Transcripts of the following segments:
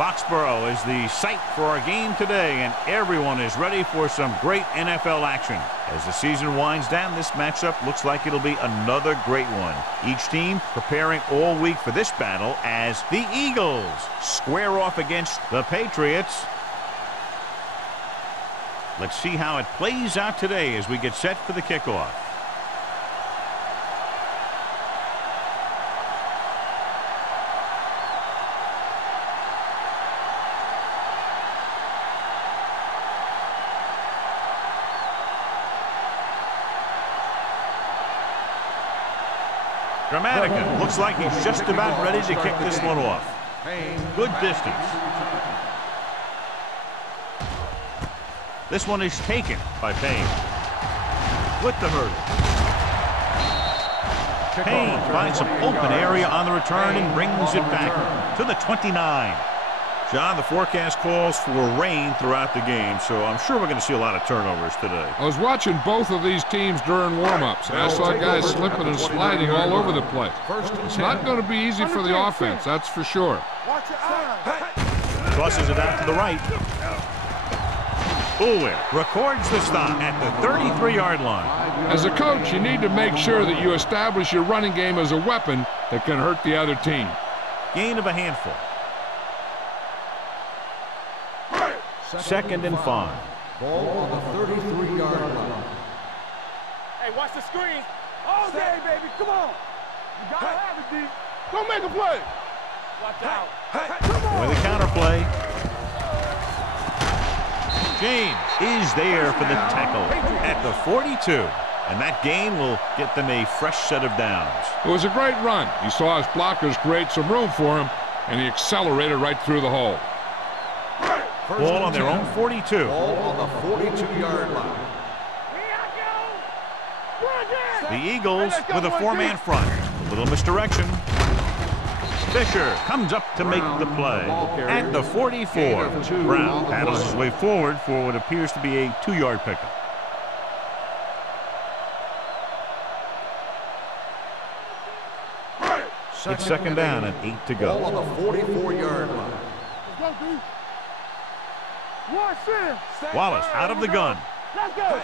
Foxborough is the site for our game today, and everyone is ready for some great NFL action. As the season winds down, this matchup looks like it'll be another great one. Each team preparing all week for this battle as the Eagles square off against the Patriots. Let's see how it plays out today as we get set for the kickoff. Dramatica looks like he's just about ready to kick this one off. Good distance. This one is taken by Payne. With the hurdle. Payne finds some open area on the return and brings it back to the 29. John, the forecast calls for rain throughout the game, so I'm sure we're going to see a lot of turnovers today. I was watching both of these teams during warm-ups, and I saw guys slipping and sliding all over the place. It's not going to be easy for the offense, that's for sure. Tosses it out to the right. Bullware records the stop at the 33-yard line. As a coach, you need to make sure that you establish your running game as a weapon that can hurt the other team. Gain of a handful. 2nd and 5. Ball on the 33-yard line. Hey, watch the screen. All day, baby. Come on. You gotta have it, D. Don't make a play. Watch out. Come on. With a counterplay. James is there for the tackle at the 42. And that gain will get them a fresh set of downs. It was a great run. He saw his blockers create some room for him, and he accelerated right through the hole. Ball on their own 42. Ball on the 42-yard line. The Eagles with a 4-man front. A little misdirection. Fisher comes up to make the play at the 44. Brown paddles his way forward for what appears to be a 2-yard pickup. It's 2nd down and 8 to go. Ball on the 44-yard line. Wallace out of the gun. Let's go.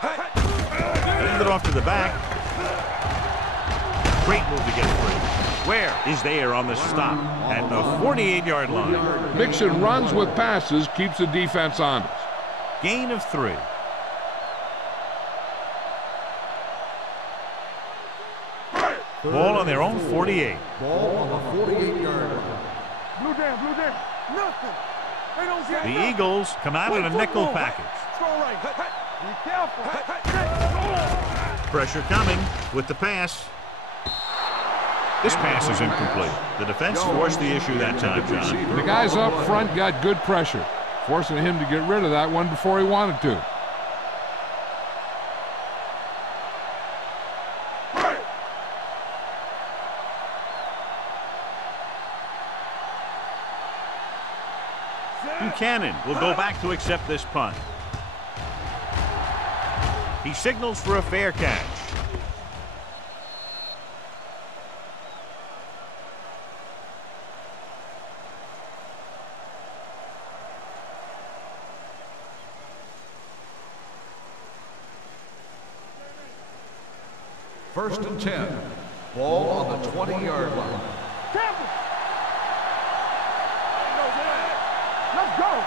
Hand it off to the back. Great move to get free. Where is there on the stop at the 48-yard line. Mixing runs with passes keeps the defense honest. Gain of 3. Ball on their own 48. Ball on the 48-yard line. Blue down. Nothing. They don't get The Eagles come out in a nickel package. Be careful. Pressure coming with the pass. This pass is incomplete. The defense forced the issue that time, John. The guys up front got good pressure, forcing him to get rid of that one before he wanted to. Buchanan will go back to accept this punt. He signals for a fair catch. First and 10. Ball on the 20-yard line. Let's go.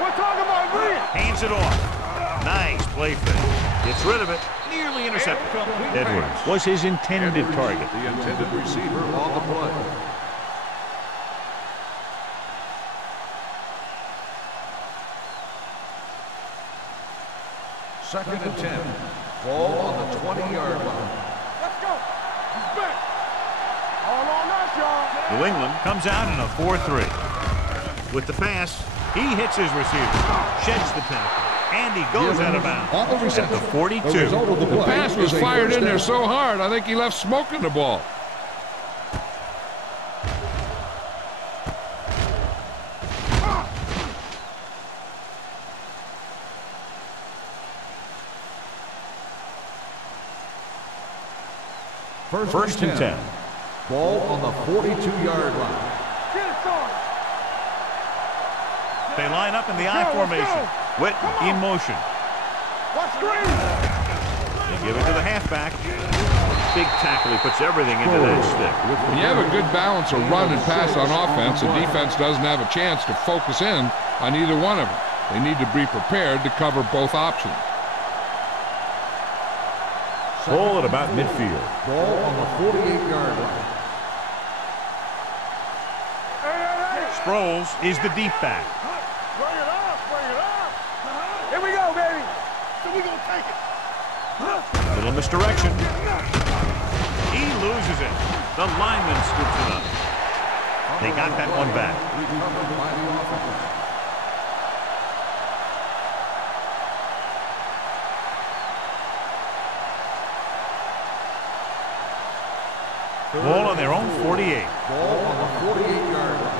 We're talking about me. Hands it off. Nice play fake. Gets rid of it. Nearly intercepted. Edwards was his intended target. The intended receiver on the play. Second and 10. Ball on the 20-yard line. Let's go. He's back. All on us, y'all. New England comes out in a 4-3. With the pass, he hits his receiver, sheds the tackle, and he goes out of bounds at the 42. The pass was fired in there so hard, I think he left smoke in the ball. First and 10. Ball on the 42-yard line. They line up in the I formation. Witt in motion. Watch screen. They give it to the halfback. Big tackle. He puts everything into that stick. When you have a good balance of run and pass on offense, the defense doesn't have a chance to focus in on either one of them. They need to be prepared to cover both options. Ball at about midfield. Ball on the 48-yard line. Sproles is the deep back. Bring it up, bring it up. Here we go, baby. So we gonna take it. Little misdirection. He loses it. The lineman scoops it up. They got that one back. Recovered by the offense. Ball on their own 48. Ball on the 48-yard line.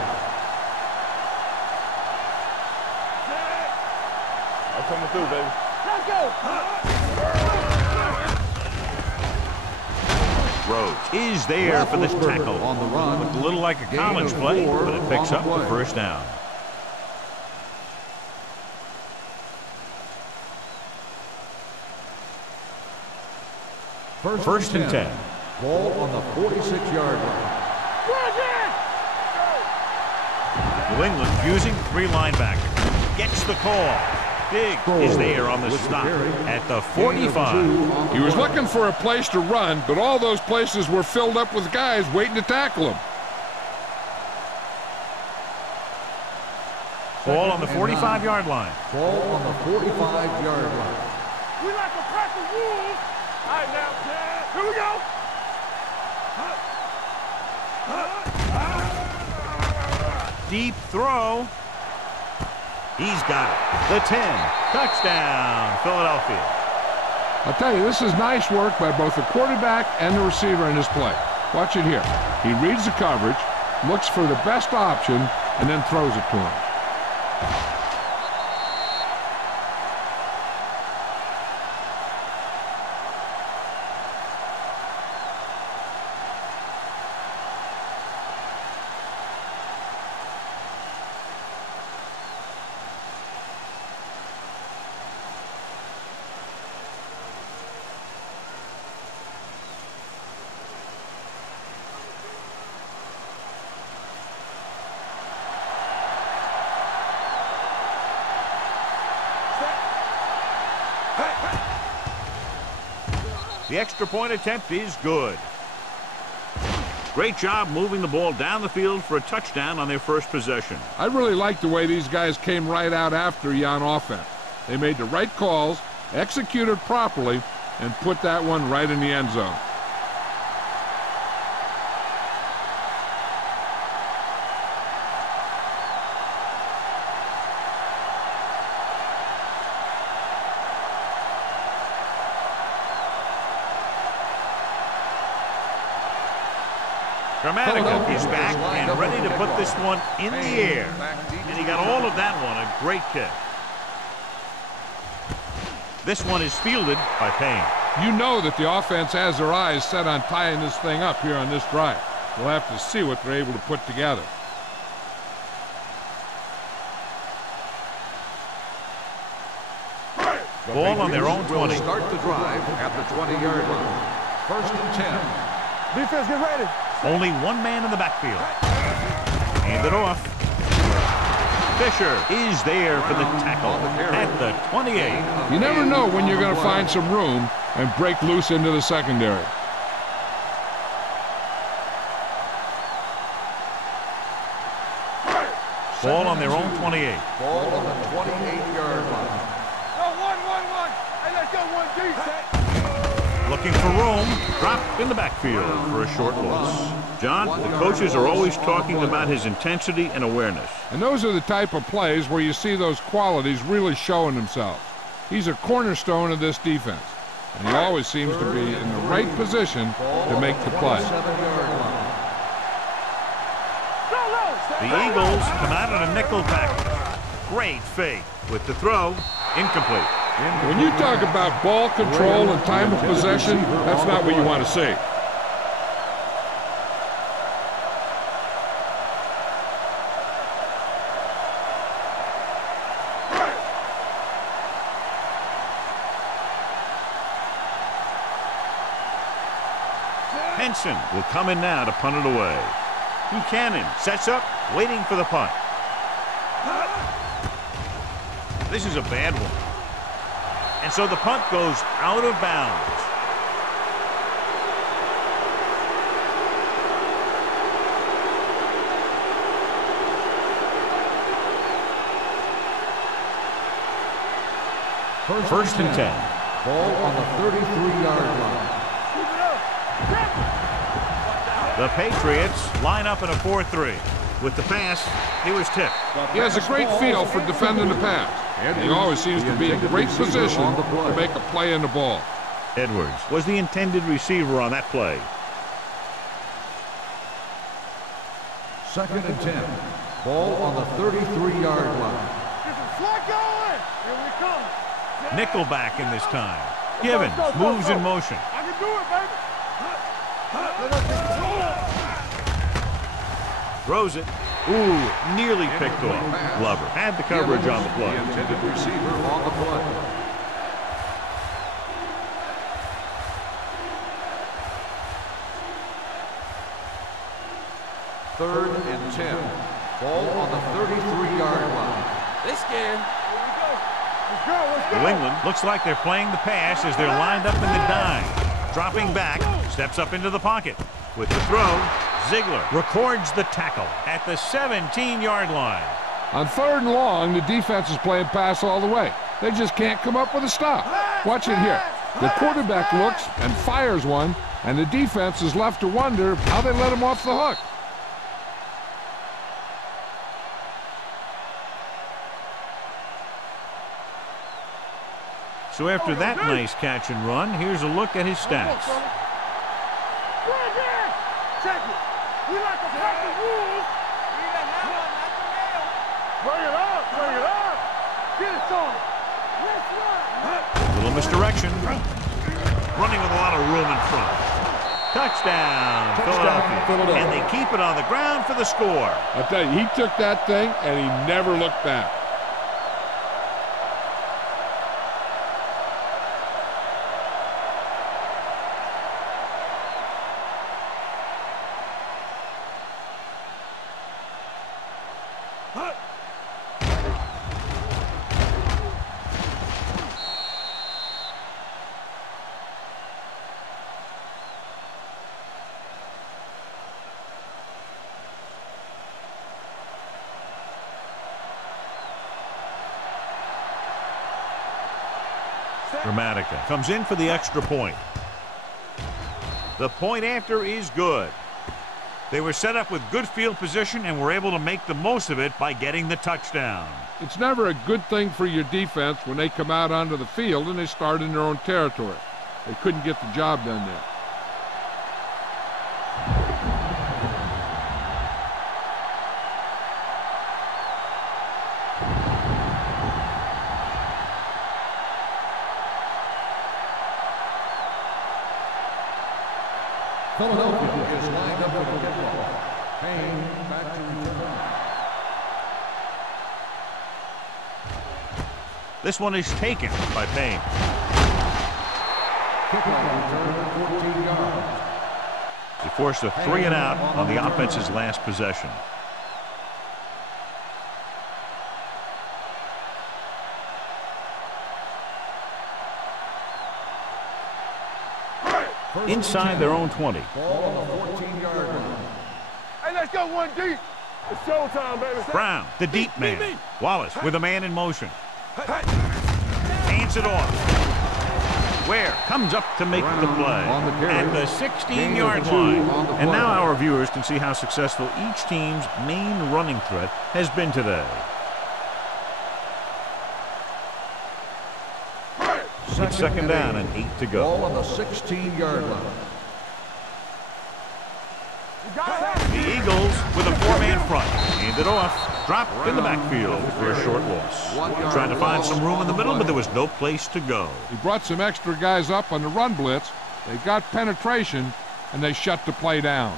I'm coming through, baby. Let's go. Rhodes is there for this tackle. On the run. Looked a little like a college play, but it picks up the first down. First and 10. Ball on the 46-yard line. New England using 3 linebackers. Gets the call. Big is there on the stop at the 45. He was looking for a place to run, but all those places were filled up with guys waiting to tackle him. Ball on the 45-yard line. Ball on the 45-yard line. We like a pack of wolves. All right, now, here we go. Deep throw. He's got it. The 10. Touchdown, Philadelphia. I'll tell you, this is nice work by both the quarterback and the receiver in this play. Watch it here. He reads the coverage, looks for the best option, and then throws it to him. The extra point attempt is good. Great job moving the ball down the field for a touchdown on their first possession. I really like the way these guys came right out after you on offense. They made the right calls, executed properly, and put that one right in the end zone. Dramatica is back and ready to put this one in the air. And he got all of that one. A great kick. This one is fielded by Payne. You know that the offense has their eyes set on tying this thing up here on this drive. We'll have to see what they're able to put together. Ball on their own 20. Start the drive at the 20-yard line. First and 10. Defense, get ready. Only one man in the backfield. Hand it off. Fisher is there for the tackle at the 28. You never know when you're going to find some room and break loose into the secondary. Ball on their own 28. Ball on the 28-yard line. Go, 1-1-1. Hey, let's go, 1-G. Looking for room. Drop in the backfield for a short loss. John, the coaches are always talking about his intensity and awareness. And those are the type of plays where you see those qualities really showing themselves. He's a cornerstone of this defense, and he always seems to be in the right position to make the play. The Eagles come out in a nickel package. Great fake with the throw. Incomplete. When you talk about ball control and time of possession, that's not what you want to see. Henson will come in now to punt it away. Buchanan sets up, waiting for the punt. This is a bad one. And so the punt goes out of bounds. First and 10. Ball on the 33-yard line. The Patriots line up in a 4-3. With the pass, he was tipped. He has a great feel for defending the pass. And he always seems to be in great position to make a play in the ball. Edwards was the intended receiver on that play. Second and 10. Ball on the 33-yard line. Nickelback in this time. Givens moves in motion. I can do it, baby. Throws it. Ooh, nearly picked off. Glover had the coverage on the play. The intended receiver on the play. Third and 10. Ball on the 33-yard line. They scared. Let's go. Let's go. New England looks like they're playing the pass as they're lined up in the dime. Dropping back, steps up into the pocket. With the throw, Ziegler records the tackle at the 17-yard line. On 3rd and long, the defense is playing pass all the way. They just can't come up with a stop. Watch it here. The quarterback looks and fires one, and the defense is left to wonder how they let him off the hook. So after that nice catch and run, here's a look at his stats. Check it. We like to break the rules. Bring it up. Bring it up. Get it on. Let's run. A little misdirection. Running with a lot of room in front. Touchdown, Philadelphia. And they keep it on the ground for the score. I'll tell you, he took that thing and he never looked back. Dramatica comes in for the extra point. The point after is good. They were set up with good field position and were able to make the most of it by getting the touchdown. It's never a good thing for your defense when they come out onto the field and they start in their own territory. They couldn't get the job done there. Philadelphia is lined up for the kickoff. Payne back to return. This one is taken by Payne. Kickoff return, 14 yards. He forced a 3 and out on the offense's last possession. Inside their own 20. Ball on the 14-yard line. Hey, let's go one deep. It's showtime, baby. Brown, the deep man. Wallace with a man in motion. Hands it off. Ware comes up to make the play at the 16-yard line. And now our viewers can see how successful each team's main running threat has been today. It's second down and 8 to go. Ball on the 16-yard line. The Eagles with a 4-man front. Hand it off. Dropped in the backfield for a short loss. Trying to find some room in the middle, but there was no place to go. He brought some extra guys up on the run blitz. They got penetration, and they shut the play down.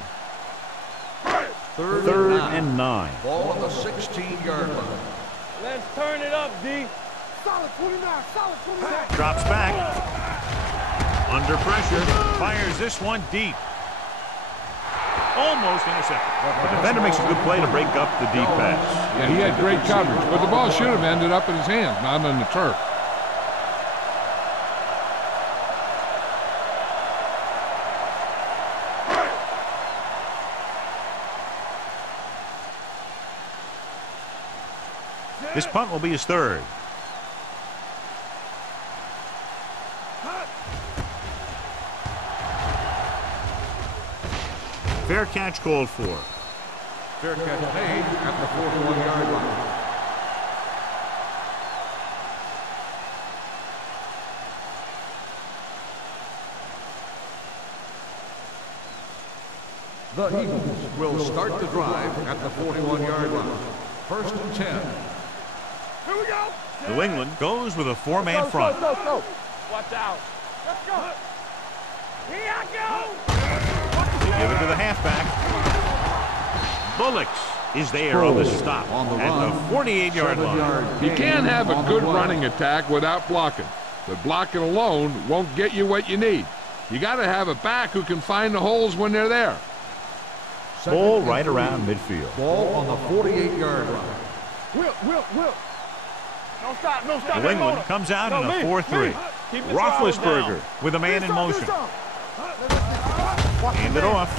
Third and 9. Ball on the 16-yard line. Let's turn it up, D. Solid 29, solid 29. Drops back. Under pressure. Fires this one deep. Almost intercepted. The defender makes a good play to break up the deep pass. Yeah, he had great coverage, but the ball should have ended up in his hands, not on the turf. This punt will be his third. Fair catch called for. Fair catch made at the 41-yard line. The Eagles will start the drive at the 41-yard line. 1st and 10. Here we go. New England goes with a four-man front. Go. Watch out. Let's go. Here I go. They give it to the halfback. Bullocks is there on the stop at the 48-yard line. You can't have a good running attack without blocking, but blocking alone won't get you what you need. You got to have a back who can find the holes when they're there. Ball right around midfield. Ball on the 48-yard line. Will. No stop. New England comes out in a 4-3. Roethlisberger with a man in motion. Hand it off.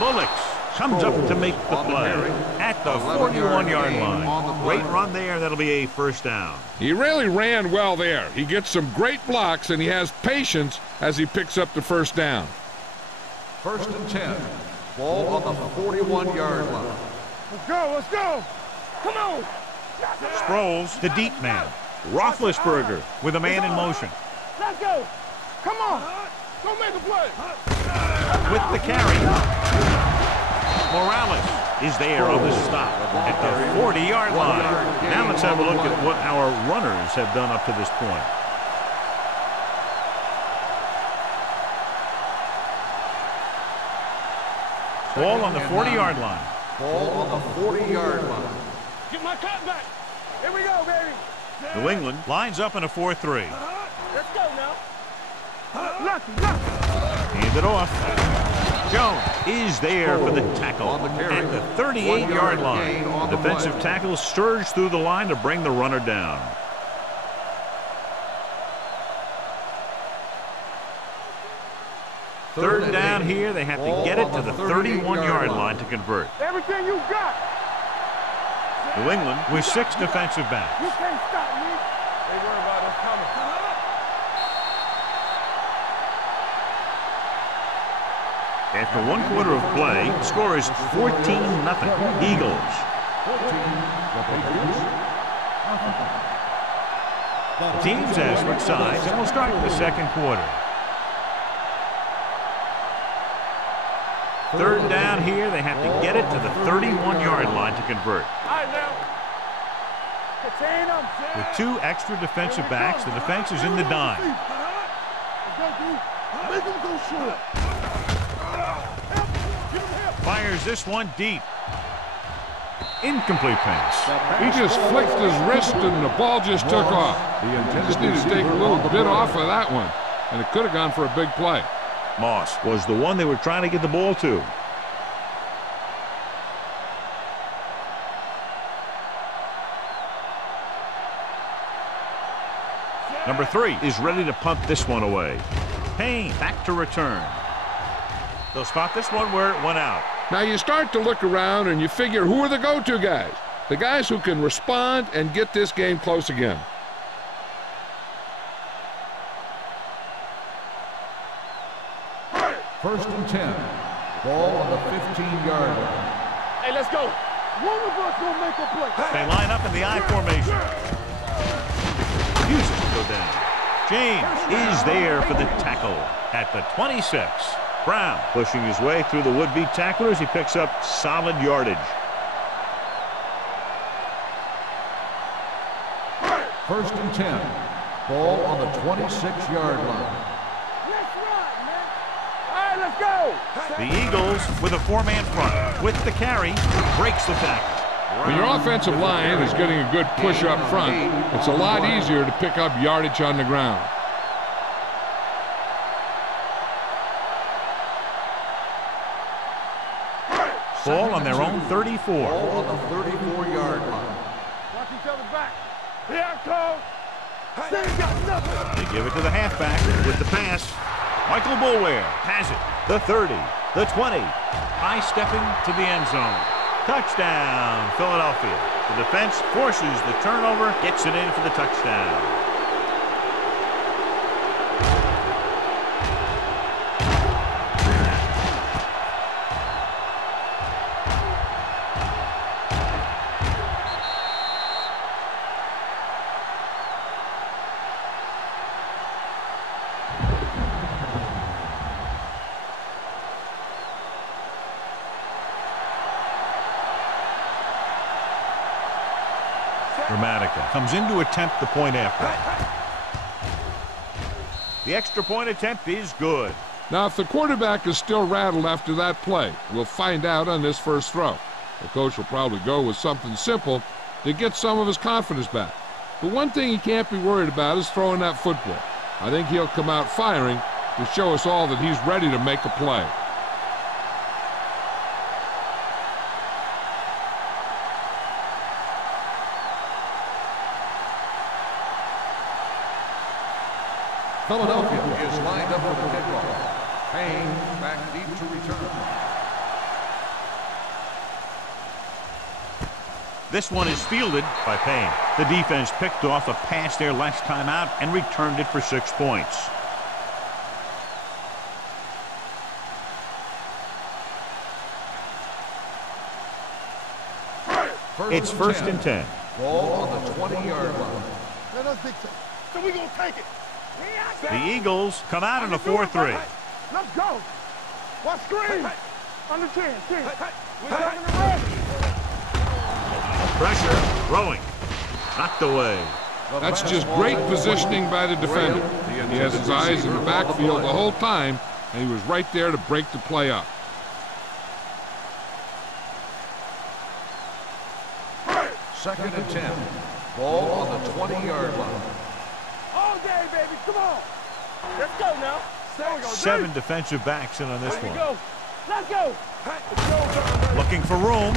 Bullocks comes up to make the play at the 41-yard line. Great run there. That'll be a first down. He really ran well there. He gets some great blocks, and he has patience as he picks up the first down. 1st and 10. Ball on the 41-yard line. Let's go. Come on. Sproles, the deep man. Roethlisberger with a man in motion. Let's go. Come on. Go make a play. With the carry. Morales is there on the stop at the 40-yard line. Now let's have a look at what our runners have done up to this point. Ball on the 40-yard line. Ball on the 40-yard line. Get my cut back. Here we go, baby. New England lines up in a 4-3. Let's go now. Lucky. Hand it off. Jones is there for the tackle at the 38-yard line. The defensive tackle surged through the line to bring the runner down. Third down here. They have to get it to the 31-yard line to convert. Everything you got. New England with 6 defensive backs. You can't stop me. They worry about us coming. After 1 quarter of play, the score is 14-0 Eagles. The teams have switched sides, and we'll start the second quarter. Third down here. They have to get it to the 31-yard line to convert. All right, now. Contain them. With 2 extra defensive backs, the defense is in the dime. Make them go short. Fires this one deep. Incomplete pass. He just flicked his wrist and the ball just took off. He just needed to take a little bit off of that one, and it could have gone for a big play. Moss was the one they were trying to get the ball to. Number 3 is ready to punt this one away. Payne back to return. They'll spot this one where it went out. Now you start to look around and you figure, who are the go-to guys? The guys who can respond and get this game close again. First and 10. Ball on the 15-yard line. Hey, let's go. One of us gonna make a play. They line up in the I formation. Refuses to go down. James is there for the tackle at the 26. Brown pushing his way through the would-be tacklers. He picks up solid yardage. First and 10. Ball on the 26-yard line. Let's run, man. All right, let's go. The Eagles with a 4-man front. With the carry, breaks the tackle. When your offensive line is getting a good push up front, it's a lot easier to pick up yardage on the ground. Ball on their own 34. Ball on the 34-yard line. Watch each other back. Here I come. They ain't got nothing. They give it to the halfback with the pass. Michael Boulware has it. The 30, the 20. High stepping to the end zone. Touchdown, Philadelphia. The defense forces the turnover, gets it in for the touchdown. Dramatica comes in to attempt the point after. The extra point attempt is good. Now, if the quarterback is still rattled after that play, we'll find out on this first throw. The coach will probably go with something simple to get some of his confidence back. But one thing he can't be worried about is throwing that football. I think he'll come out firing to show us all that he's ready to make a play. Philadelphia is lined up for the kickoff. Payne back deep to return. This one is fielded by Payne. The defense picked off a pass their last time out and returned it for 6 points. It's first and 10. Ball on the 20-yard line. Let us dictate. So we gonna take it. The Eagles come out in a 4-3. Let's go. Watch screen. Under 10. We're taking the run. Pressure, throwing. Knocked away. That's just great positioning by the defender. He has his eyes in the backfield the whole time, and he was right there to break the play up. Second and 10. Ball on the 20-yard line. All day, baby. Come on. Let's go now. 7 defensive backs in on this There we one. go. Let's go. Looking for room.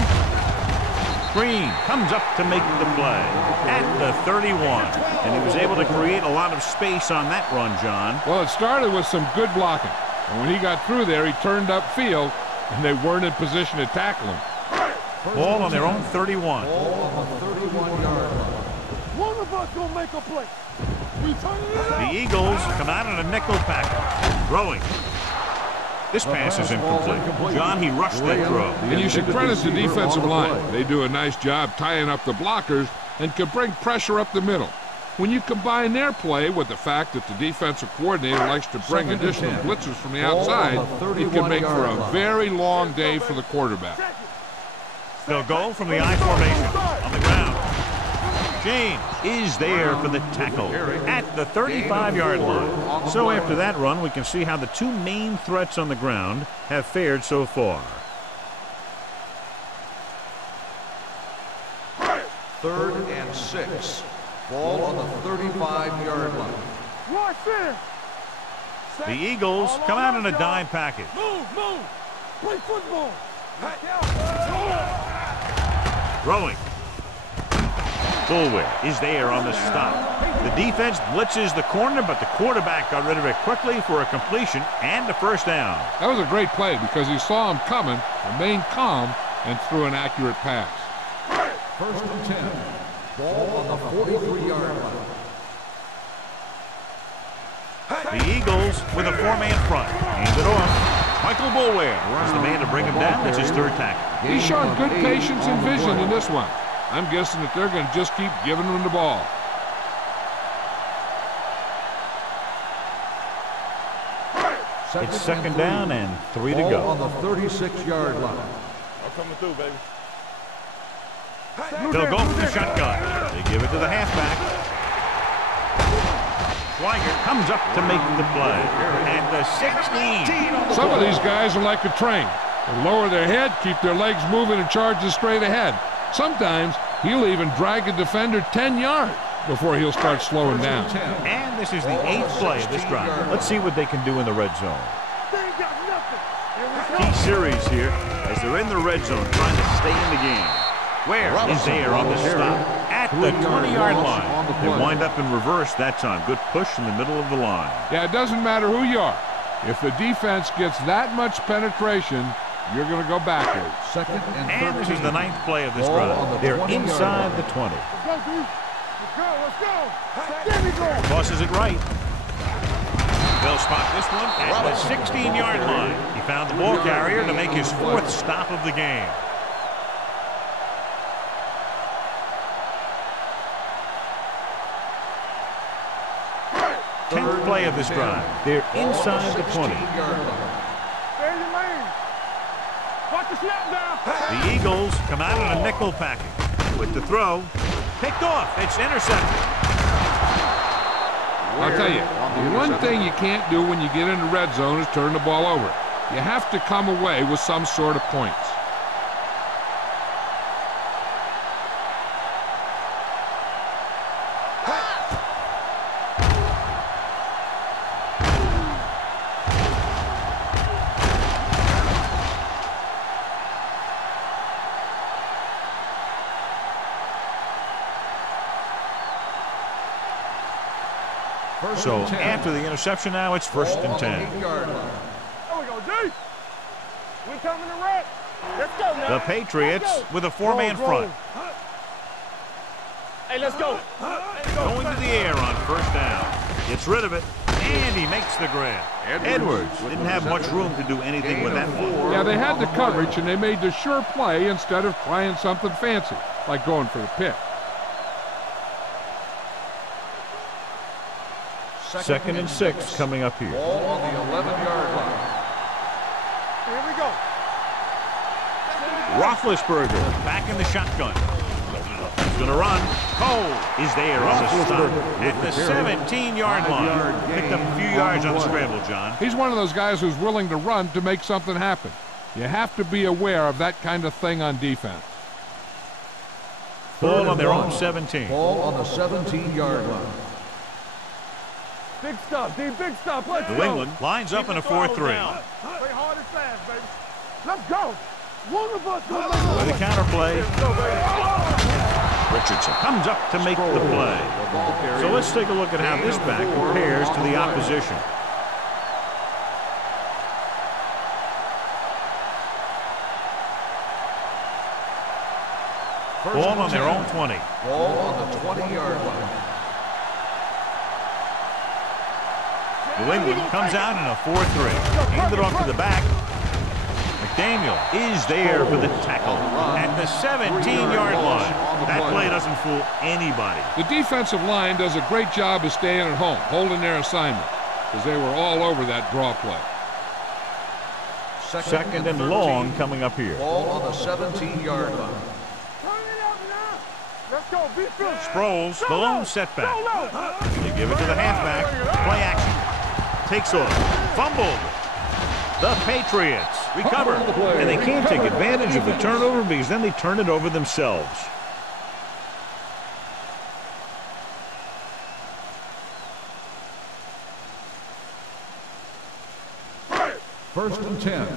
Green comes up to make the play at the 31. And he was able to create a lot of space on that run, John. Well, it started with some good blocking. And when he got through there, he turned upfield, and they weren't in position to tackle him. Ball on their own 31. Ball on the 31-yard line. One of us gonna make a play. We turn it up. The Eagles come out in a nickel package. Throwing. This pass is incomplete. John, he rushed that throw. And you should credit the defensive line. They do a nice job tying up the blockers and can bring pressure up the middle. When you combine their play with the fact that the defensive coordinator likes to bring additional blitzers from the outside, it can make for a very long day for the quarterback. They'll go from the I formation on the ground. James is there for the tackle at the 35-yard line. So after that run, we can see how the 2 main threats on the ground have fared so far. Third and 6. Ball on the 35-yard line. Watch this. The Eagles come out in a dime package. Move. Play football. Throwing. Boulware is there on the stop. The defense blitzes the corner, but the quarterback got rid of it quickly for a completion and a first down. That was a great play because he saw him coming, remained calm, and threw an accurate pass. First and 10. Ball on the 43-yard line. The Eagles with a 4-man front. Hand it off. Michael Boulware is the man to bring him down. That's his 3rd tackle. He's shown good patience and vision in this one. I'm guessing that they're going to just keep giving him the ball. It's second down and 3 to Ball go. on the 36-yard line. I'm coming through, baby. They'll go for the shotgun. They give it to the halfback. Schweiger comes up to make the play at the 16. Some of these guys are like a train. They lower their head, keep their legs moving, and charge straight ahead. Sometimes he'll even drag a defender 10 yards before he'll start slowing down. And this is the 8th play of this drive. Let's see what they can do in the red zone. They ain't got nothing. key series here as they're in the red zone trying to stay in the game. Where is there on the stop? At the 20-yard line. They wind up in reverse that time. Good push in the middle of the line. Yeah, it doesn't matter who you are. If the defense gets that much penetration, you're going to go backwards. Second and this is the 9th play of this drive. They're inside the 20. Let's go, let's go. There we go. Tosses it right. They'll spot this one at the 16-yard line. He found the ball carrier to make his 4th stop of the game. 10th play of this drive. They're inside the 20. Watch the snap down. The Eagles come out in a nickel package. With the throw, picked off. It's intercepted. I'll tell you, the one thing you can't do when you get in the red zone is turn the ball over. You have to come away with some sort of points. So after the interception now, it's 1st and 10. There we go, G. We coming to red. Let's go now. The Patriots with a 4-man front. Hey, let's go. Going to the air on 1st down. Gets rid of it, and he makes the grab. Edwards didn't have much room to do anything with that one. Yeah, they had the coverage, and they made the sure play instead of trying something fancy, like going for the pick. 2nd and 6 coming up here. Ball on the 11-yard line. Here we go. Roethlisberger back in the shotgun. He's going to run. Cole is there on the stop at the 17-yard line. Picked up a few yards on the scramble, John. He's one of those guys who's willing to run to make something happen. You have to be aware of that kind of thing on defense. Ball on their own 17. Ball on the 17-yard line. Big stop, D. Big stop. Let's go. New England lines up in a 4-3. Play hard and fast, baby. Let's go. One of us will With a counter play. Richardson comes up to make the play. So let's take a look at how this back compares to the opposition. Ball on their own 20. Ball on the 20-yard line. New England comes out in a 4-3. Handed off to the back. McDaniel is there for the tackle at the 17-yard line. That play doesn't fool anybody. The defensive line does a great job of staying at home, holding their assignment, because they were all over that draw play. 2nd and long coming up here. Ball on the 17-yard line. Let's go. Be good. Sproles, the lone setback. They give it to the halfback. Play action. Takes off. Fumbled. The Patriots recover. And they can't take advantage of the turnover because then they turn it over themselves. First and 10.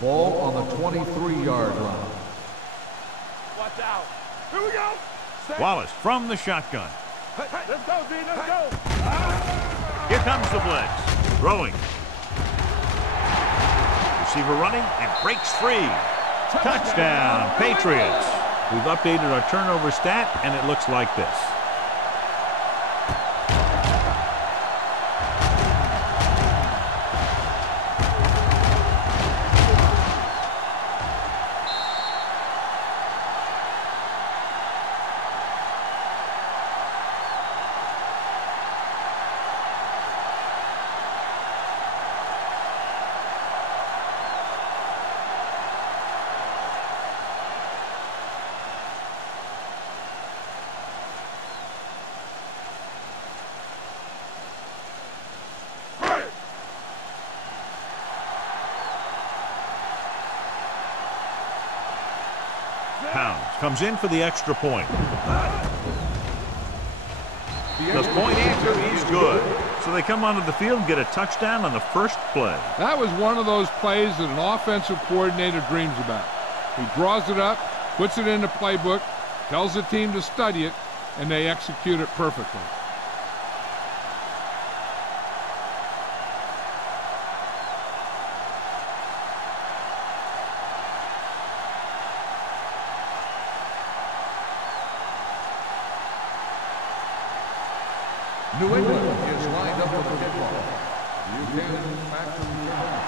Ball on the 23-yard line. Watch out. Here we go. Wallace from the shotgun. Let's go, D. Let's go. Here comes the blitz. Throwing. Receiver running and breaks free. Touchdown, Patriots. We've updated our turnover stat, and it looks like this. Pounds comes in for the extra point. The point after is good. So they come onto the field and get a touchdown on the first play. That was one of those plays that an offensive coordinator dreams about. He draws it up, puts it in the playbook, tells the team to study it, and they execute it perfectly. New England is lined up for the kickoff. Buchanan back to return.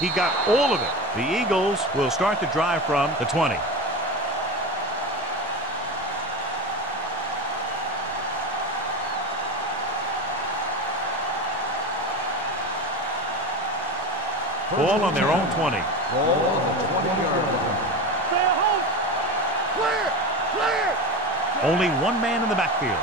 He got all of it. The Eagles will start the drive from the 20. Ball on their own 20. Ball on the 20-yard line. Stay home. Clear. Clear. Only one man in the backfield.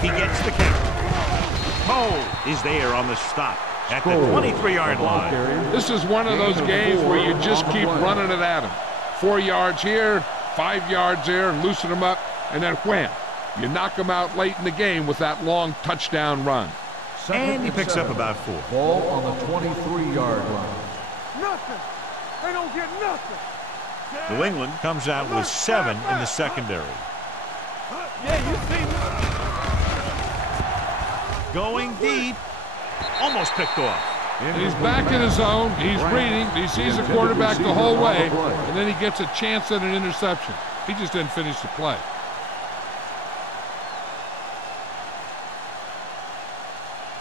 He gets the catch. Cole is there on the stop at the 23-yard line. This is one of those games where you just keep running it at him. 4 yards here, 5 yards there, and loosen them up, and then wham. You knock them out late in the game with that long touchdown run. And he picks up about 4. Ball on the 23-yard line. Nothing. They don't get nothing. New England comes out with 7 in the secondary. Yeah, you see me. Going deep. Almost picked off. He's back in his zone. He's reading. He sees the quarterback the whole way, and then he gets a chance at an interception. He just didn't finish the play.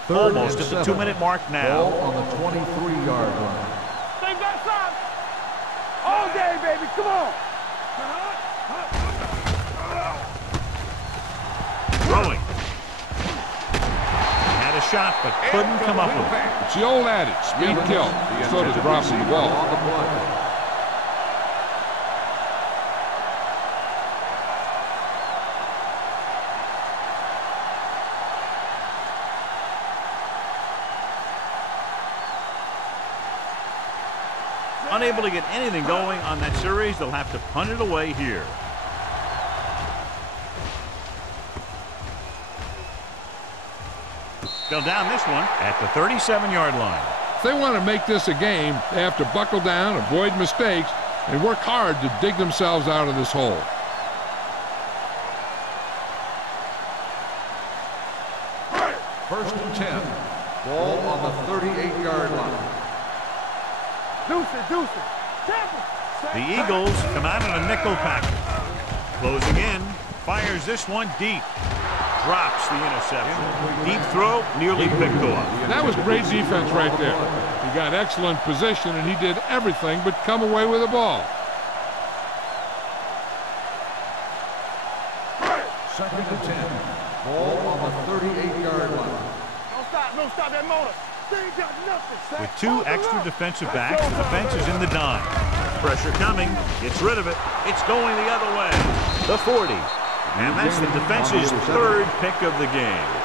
Almost at the 2-minute mark now. Ball on the 23-yard line. Same that side. All day, baby. Come on. Throwing. He had a shot, but couldn't come up with it. It's the old adage, speed kills. So does dropping the ball. On the play. Unable to get anything going on that series, they'll have to punt it away here. They'll down this one at the 37-yard line. If they want to make this a game, they have to buckle down, avoid mistakes, and work hard to dig themselves out of this hole. First and 10. Ball on the 38-yard line. Deuce it, deuce it. Tackle. The Eagles come out in a nickel package. Closing in, fires this one deep. Drops the interception. Deep throw, nearly picked off. That was great defense right there. He got excellent position, and he did everything but come away with the ball. Second and 10. Ball on the 38-yard line. Don't stop that motor. They ain't got nothing. With 2 extra defensive backs, the defense is in the dime. Pressure coming, gets rid of it. It's going the other way. The 40. And that's the defense's 3rd pick of the game.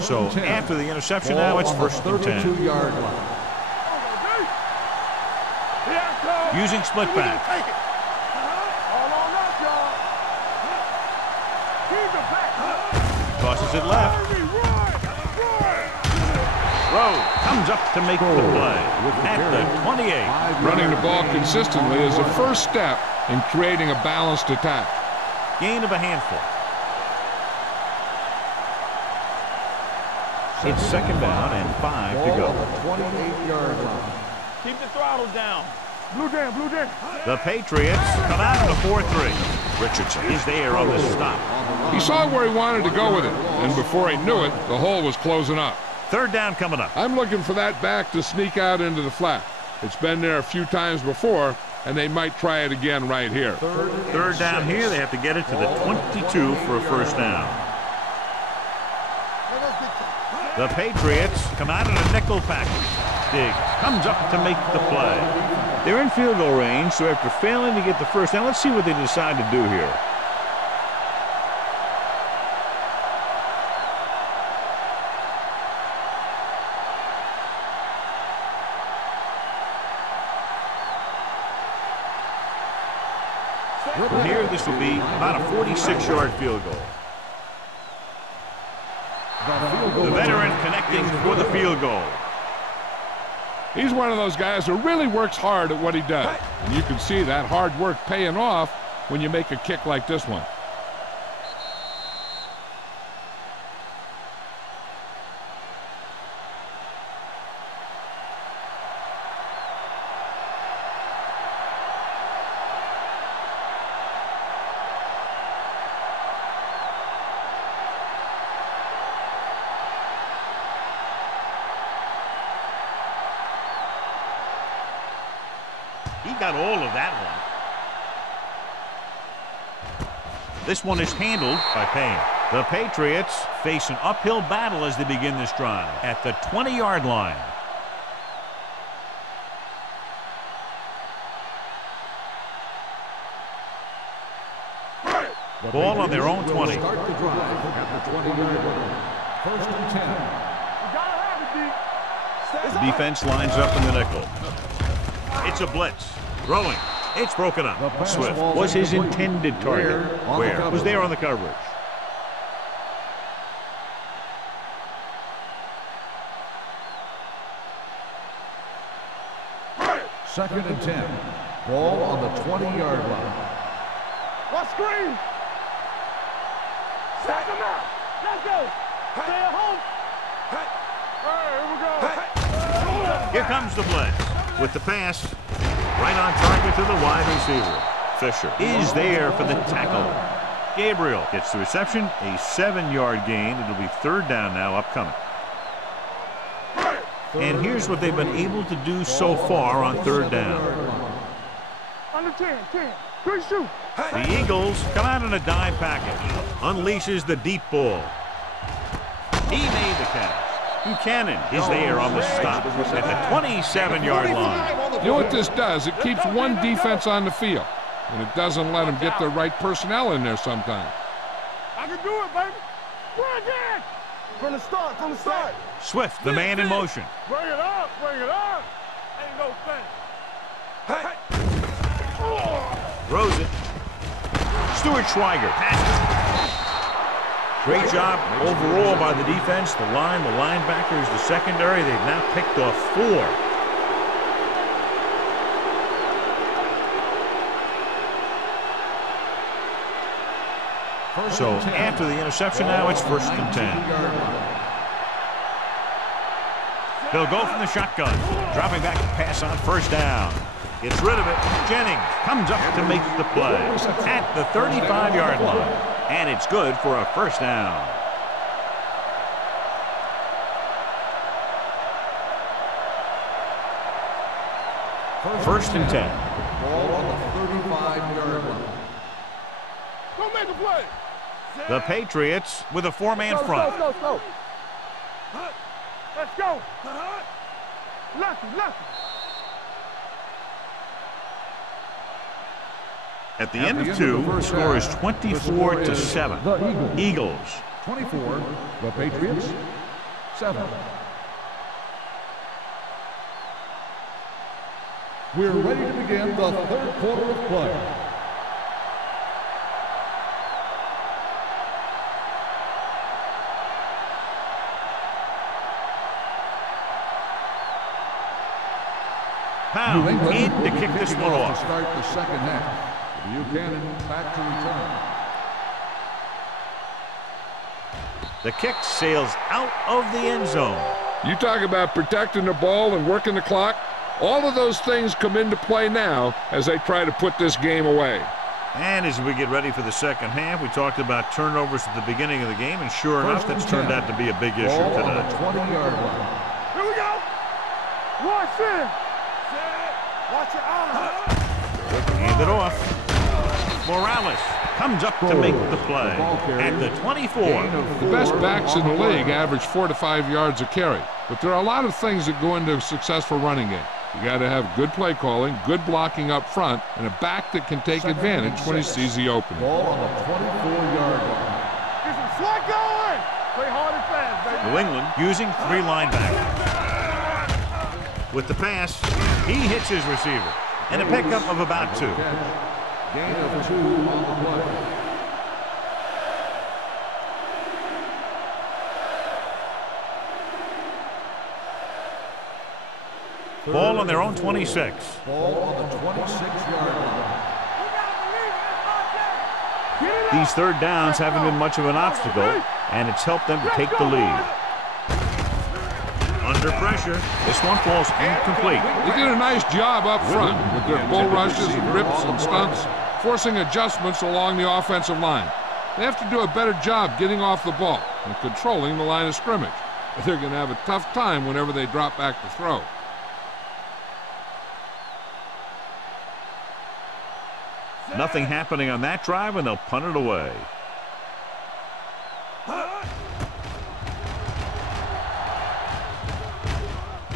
So after the interception, now it's first and 10. 32-yard line. Using split back. Tosses it left. Rowe comes up to make the play at the 28. Running the ball consistently is the first step in creating a balanced attack. Gain of a handful. It's second down and 5 to go. 28-yard line. Keep the throttle down. Blue jam, blue jam. The Patriots come out in a 4-3. Richardson is there on the stop. He saw where he wanted to go with it, and before he knew it, the hole was closing up. 3rd down coming up. I'm looking for that back to sneak out into the flat. It's been there a few times before, and they might try it again right here. Third down here. They have to get it to the 22 for a first down. The Patriots come out in a nickel package. Diggs comes up to make the play. They're in field goal range, so after failing to get the first down, let's see what they decide to do here. From here, this will be about a 46-yard field goal. The veteran connecting for the field goal. He's one of those guys who really works hard at what he does. And you can see that hard work paying off when you make a kick like this one. He got all of that one. This one is handled by Payne. The Patriots face an uphill battle as they begin this drive at the 20-yard line. Ball on their own 20. Start the drive at the 20-yard line. First and 10. You gotta have it, D. The defense lines up in the nickel. It's a blitz. Throwing. It's broken up. Swift was his intended target. Where was there on the coverage. Second and 10. Ball on the 20-yard line. What screen? Sack him out. Let's go. Stay at home. All right, here we go. Here comes the blitz. With the pass, right on target to the wide receiver. Fisher is there for the tackle. Gabriel gets the reception, a 7-yard gain. It'll be third down now upcoming. And here's what they've been able to do so far on third down. Under 10, 10. 3 shoot. The Eagles come out in a dime package. Unleashes the deep ball. He made the catch. Buchanan is there on the stop at the 27-yard line. You know what this does? It keeps one defense on the field, and it doesn't let them get the right personnel in there sometimes. I can do it, baby. Bring it! From the start, from the start. Swift, the man in motion. Bring it up, bring it up. Ain't no thing. Hey. Throws it. Stuart Schweiger passes. Great job overall by the defense, the line, the linebackers, the secondary. They've now picked off 4. So after the interception now, it's first and 10. They'll go from the shotgun. Dropping back to pass on first down. Gets rid of it. Jennings comes up to make the play at the 35-yard line. And it's good for a first down. First and 10. Ball on the 35-yard line. Go make a play. The Patriots with a 4-man front. Go. Let's go. Lucky. At the end of 2, the score is 24-7. The Eagles. 24, the Patriots, 7. We're ready to begin the third quarter of play. Pound in to kick this one To off. start the second half. Buchanan back to return. The kick sails out of the end zone. You talk about protecting the ball and working the clock. All of those things come into play now as they try to put this game away. And as we get ready for the second half, we talked about turnovers at the beginning of the game, and sure enough, that's turned out to be a big issue Ball on today. the 20-yard line. Here we go. Watch it. Watch your eyes. Hand it off. Morales comes up to make the play at the 24. The best backs in the league average 4 to 5 yards a carry, but there are a lot of things that go into a successful running game. You got to have good play calling, good blocking up front, and a back that can take advantage when he sees the opening. Ball on the 24-yard line. Get some slack going. Play hard and fast, baby. New England using 3 linebackers. With the pass, he hits his receiver. And a pickup of about 2. Gain of 2 on the play. Ball on their own 26. Ball on the 26-yard line. These third downs haven't been much of an obstacle, and it's helped them to take the lead. Under pressure, this one falls incomplete. They did a nice job up front with their bull rushes and rips and stunts, forcing adjustments along the offensive line. They have to do a better job getting off the ball and controlling the line of scrimmage. They're going to have a tough time whenever they drop back to throw. Nothing happening on that drive, and they'll punt it away.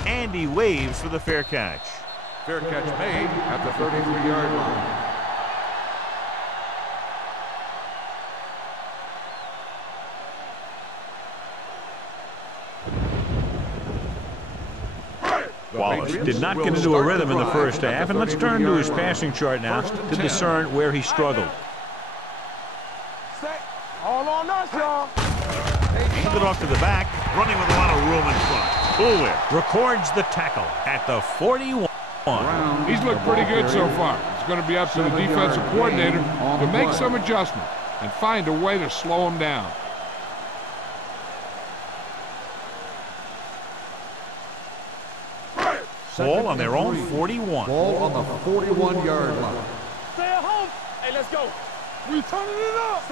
And he waves for the fair catch. Fair catch made at the 33-yard line. Wallace did not get into a rhythm in the first half, and let's turn to his passing chart now to discern where he struggled. All on us, y'all. Aimed it off to the back, running with a lot of room in front. Coolware records the tackle at the 41. He's looked pretty good so far. It's going to be up to the defensive coordinator to make some adjustment and find a way to slow him down. Ball on their own 41. Ball on the 41-yard line. Stay at home. Hey, let's go. We turning it up.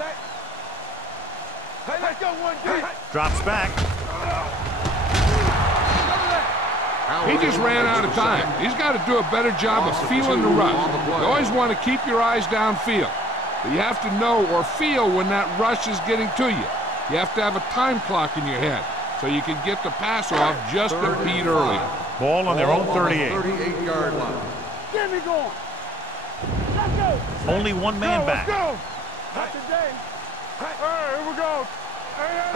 Hey, let's go one deep. Drops back. He just ran out of time. He's got to do a better job of feeling the rush. You always want to keep your eyes downfield, but you have to know or feel when that rush is getting to you. You have to have a time clock in your head so you can get the pass off just a beat earlier. Ball on their own 38. 38-yard line. Get me going. Let's go. Only one man back. Let's go. Not today. Hey, here we go. Hey.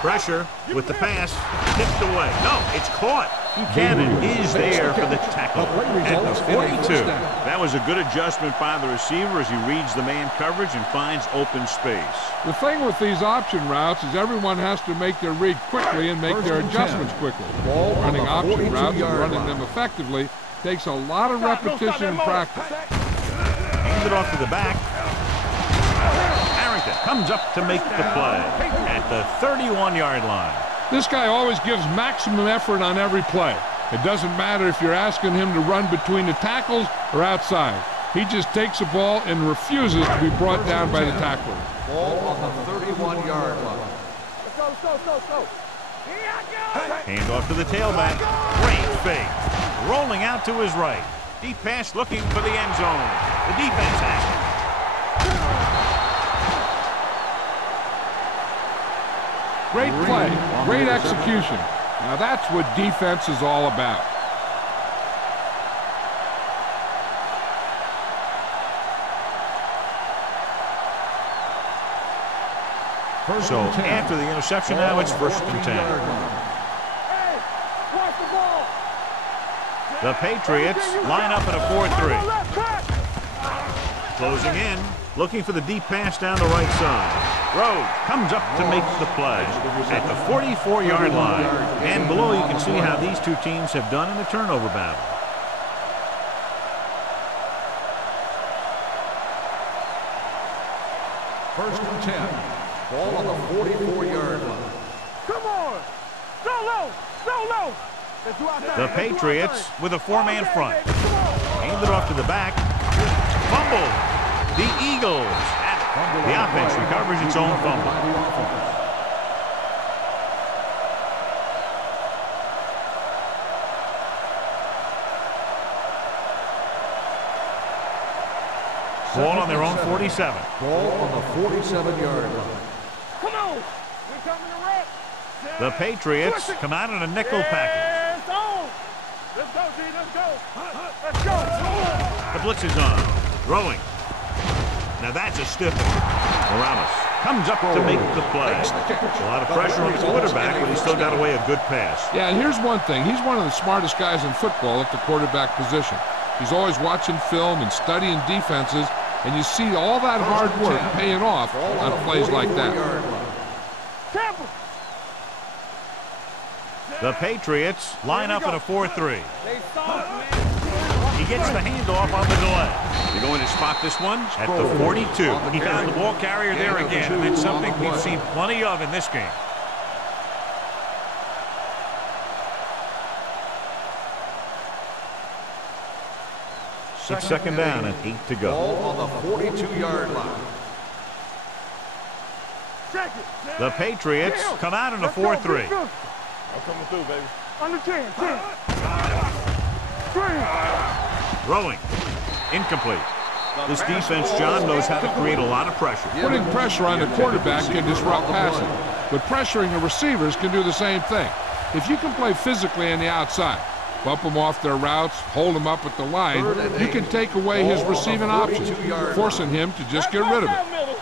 Pressure with the pass, tipped away. No, it's caught. Buchanan is there for the tackle at the 42. That was a good adjustment by the receiver as he reads the man coverage and finds open space. The thing with these option routes is everyone has to make their read quickly and make their adjustments quickly. Running option routes and running them effectively takes a lot of repetition and practice. Hands it off to the back. Comes up to make the play at the 31-yard line. This guy always gives maximum effort on every play. It doesn't matter if you're asking him to run between the tackles or outside. He just takes the ball and refuses to be brought down by the tackler. Ball on the 31-yard line. Let's go. Hand off to the tailback. Great fake. Rolling out to his right. Deep pass looking for the end zone. The defense has it. Great play, great execution. Now that's what defense is all about. So after the interception now it's 1st and 10. Hey, watch the ball. The Patriots line up in a 4-3. Closing in, looking for the deep pass down the right side. Rhodes comes up to make the play at the 44-yard line. And below you can see how these two teams have done in the turnover battle. First and 10. Ball on the 44-yard line. Come on. Go low. The Patriots with a 4-man front. Hand it off to the back. Fumble. The Eagles. The offense recovers its own fumble. Ball on their own 47. Ball on the 47-yard line. Come on. We're coming to wreck. The Patriots come out in a nickel package. It's on. Let's go, G. Let's go. Let's go. The blitz is on. Throwing. Now that's a stiff one. Morales comes up to make the play. A lot of pressure on the quarterback, but he still got away a good pass. Yeah, and here's one thing. He's one of the smartest guys in football at the quarterback position. He's always watching film and studying defenses, and you see all that hard work paying off on plays like that. The Patriots line up in a 4-3. He gets the handoff on the delay. They're going to spot this one at the 42. He found the ball carrier there again, and it's something we've seen plenty of in this game. It's second down and 8 to go. Ball on the 42-yard line. The Patriots come out in a 4-3. I'm coming through, baby. Under 10. Throwing. Incomplete. This defense, John, knows how to create a lot of pressure. Putting pressure on the quarterback can disrupt passing, but pressuring the receivers can do the same thing. If you can play physically on the outside, bump them off their routes, hold them up at the line, you can take away his receiving options, forcing him to just get rid of it.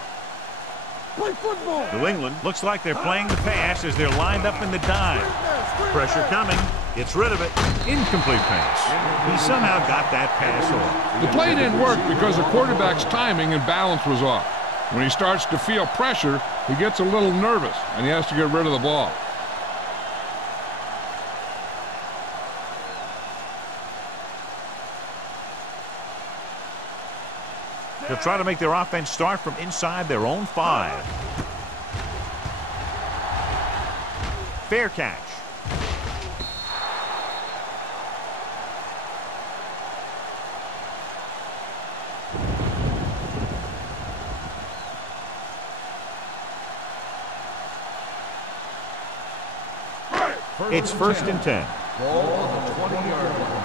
Play football. New England looks like they're playing the pass as they're lined up in the dime. Pressure coming. Gets rid of it. Incomplete pass. He somehow got that pass off. The play didn't work because the quarterback's timing and balance was off. When he starts to feel pressure, he gets a little nervous, and he has to get rid of the ball. They'll try to make their offense start from inside their own 5. Fair catch. It's first and 10. Ball on the 20-yard line.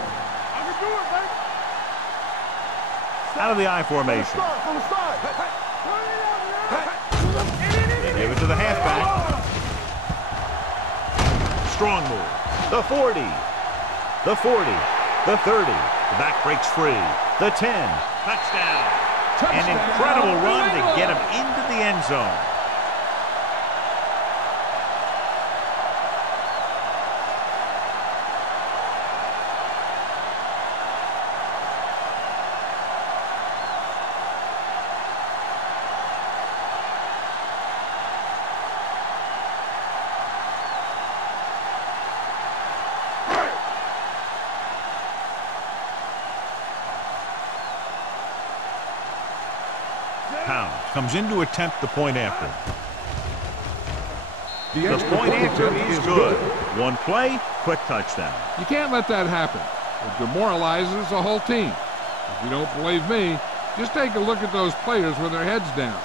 Out of the I formation. They give it to the halfback. Strong move. The 40. The 40. The 30. The back breaks free. The 10. Touchdown. An incredible run to get him into the end zone. Comes in to attempt the point after. The point after is good. One play, quick touchdown. You can't let that happen. It demoralizes the whole team. If you don't believe me, just take a look at those players with their heads down.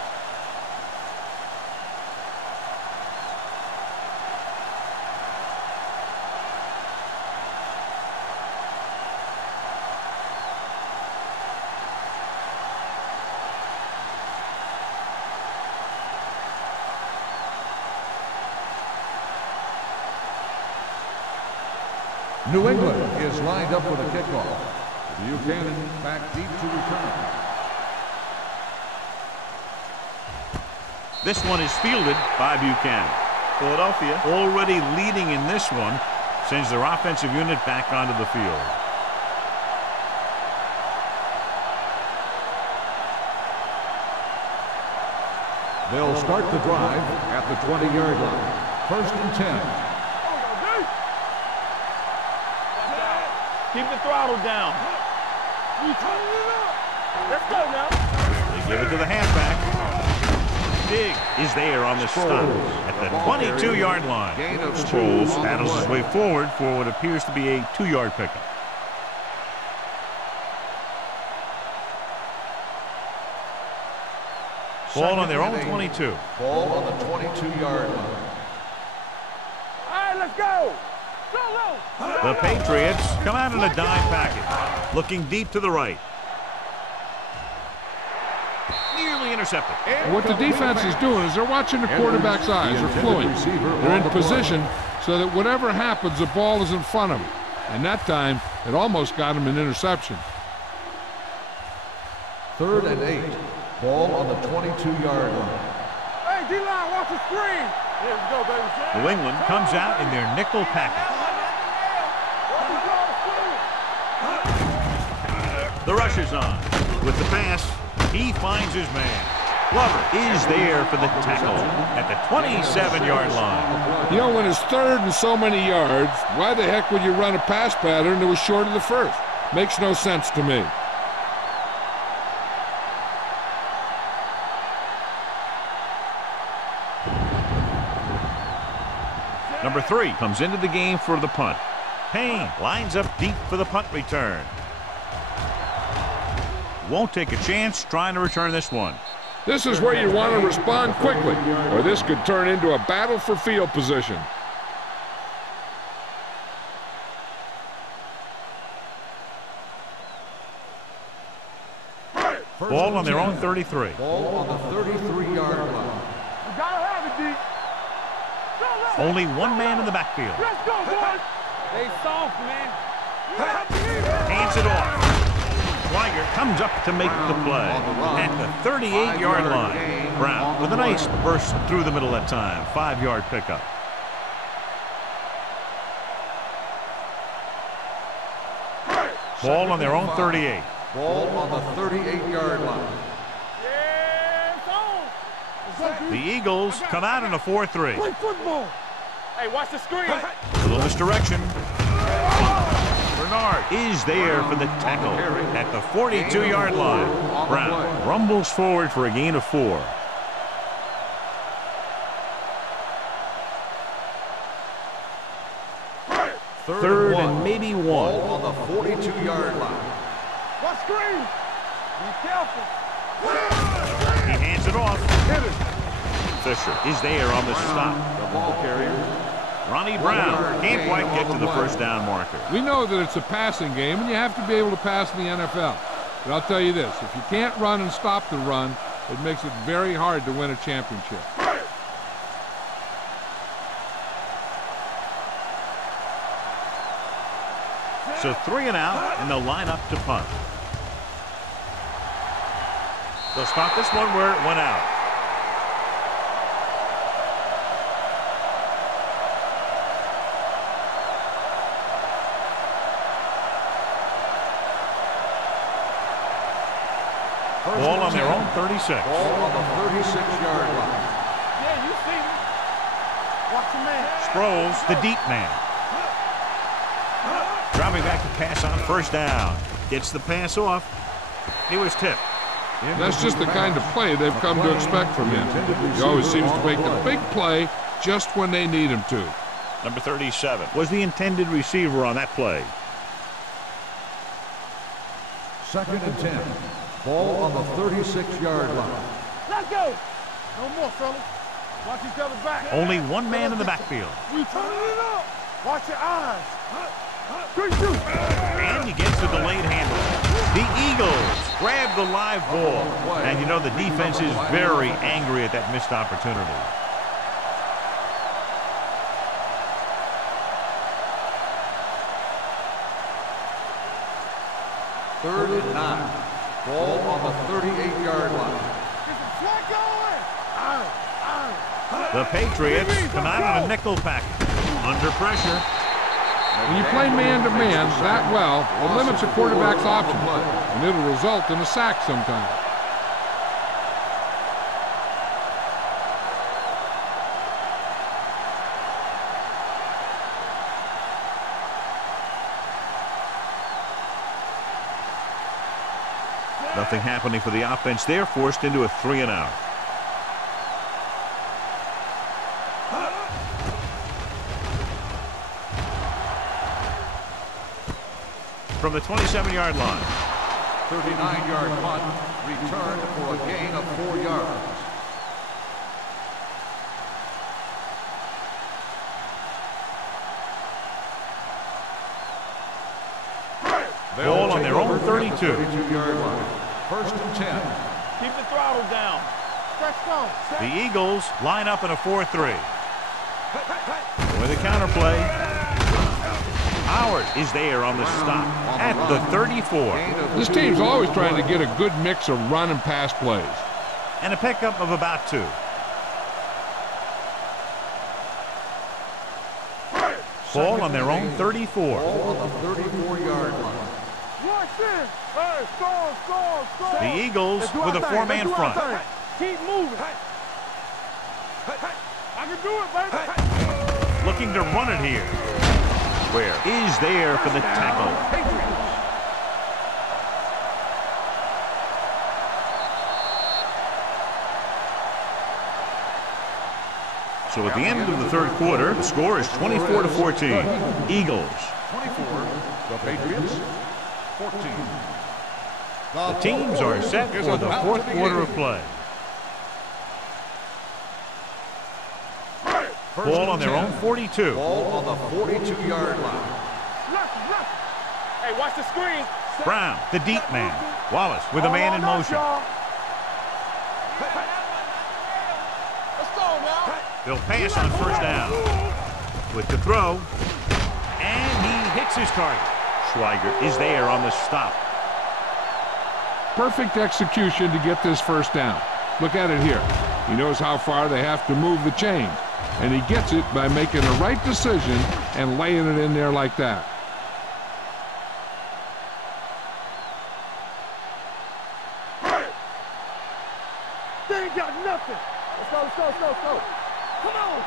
New England is lined up for the kickoff. Buchanan back deep to return. This one is fielded by Buchanan. Philadelphia already leading in this one, sends their offensive unit back onto the field. They'll start the drive at the 20-yard line. First and 10. Keep the throttle down. Let's go now. They give it to the halfback. Big is there on the stop at the 22-yard line. Sproles battles his way forward for what appears to be a 2-yard pickup. Ball on their own 22. Ball on the 22-yard line. All right, let's go. The Patriots come out in a dime package, looking deep to the right. Nearly intercepted. And what the defense is doing is they're watching the quarterback's eyes. They're fluent. They're in position so that whatever happens, the ball is in front of them. And that time, it almost got him an interception. 3rd and 8. Ball on the 22-yard line. Hey, D-line, watch the screen. Here we go, baby. New England comes out in their nickel package. The rush is on. With the pass, he finds his man. Glover is there for the tackle at the 27-yard line. You know, when it's 3rd and so many yards, why the heck would you run a pass pattern that was short of the first? Makes no sense to me. Number 3 comes into the game for the punt. Payne lines up deep for the punt return. Won't take a chance trying to return this one. This is where you want to respond quickly, or this could turn into a battle for field position. Ball on their own 33. Ball on the 33-yard line. You gotta have it, D. Only one man in the backfield. Let's go, boys. They soft, man. Hands it off. Swigert comes up to make the play at the 38-yard line. Brown with a nice burst through the middle that time. 5-yard pickup. Ball on their own 38. Ball on the 38-yard line. Yeah, it's on. The Eagles come out in a 4-3. Play football. Hey, watch the screen. Little misdirection. Bernard is there for the tackle at the 42-yard line. Brown rumbles forward for a gain of 4. Third and maybe 1. Ball on the 42-yard line. Watch screen. Be careful. He hands it off. Fisher is there on the stop. The ball carrier. Ronnie Brown can't quite get to the first down marker. We know that it's a passing game, and you have to be able to pass in the NFL. But I'll tell you this, if you can't run and stop the run, it makes it very hard to win a championship. So 3 and out, and they'll line up to punt. They'll stop this one where it went out. Ball on their own 36. Ball on the 36-yard line. Yeah, you see me. Watch the man. Sproles, the deep man. Dropping back to pass on first down. Gets the pass off. He was tipped. That's just the kind of play they've come to expect from him. He always seems to make the big play just when they need him to. Number 37 was the intended receiver on that play. 2nd and 10. Ball on the 36-yard line. Let's go. No more, fellas. Watch each other back. Only one man in the backfield. We turning it up. Watch your eyes. Great shoot. And he gets a delayed handle. The Eagles grab the live ball. And you know the defense is very angry at that missed opportunity. Third and 9. Ball on the 38-yard line. The Patriots come out in a nickel package. Under pressure. When you play man-to-man that well, it limits a quarterback's options, and it'll result in a sack sometimes. Nothing happening for the offense. They're forced into a 3 and out. From the 27-yard line. 39-yard punt, returned for a gain of 4 yards. Ball on their own 32. 32-yard line. 1st and 10. Keep the throttle down. The Eagles line up in a 4-3. With a counterplay. Howard is there on the stop at the 34. This team's always trying to get a good mix of run and pass plays. And a pickup of about 2. Ball on their own 34. Ball on the 34-yard line. The Eagles with a 4-man front. Keep moving. I can do it, baby. Looking to run it here. Where is there for the tackle? So at the end of the third quarter, the score is 24-14. Eagles. 24, the Patriots, 14. The teams are set for the fourth quarter of play. Ball on their own 42. Ball on the 42-yard line. Hey, watch the screen. Brown, the deep man. Wallace with a man in motion. Let's go now. They'll pass on first down. With the throw. And he hits his target. Schweiger is there on the stop. Perfect execution to get this first down. Look at it here. He knows how far they have to move the chains. And he gets it by making the right decision and laying it in there like that. They ain't got nothing. Let's go. Come on.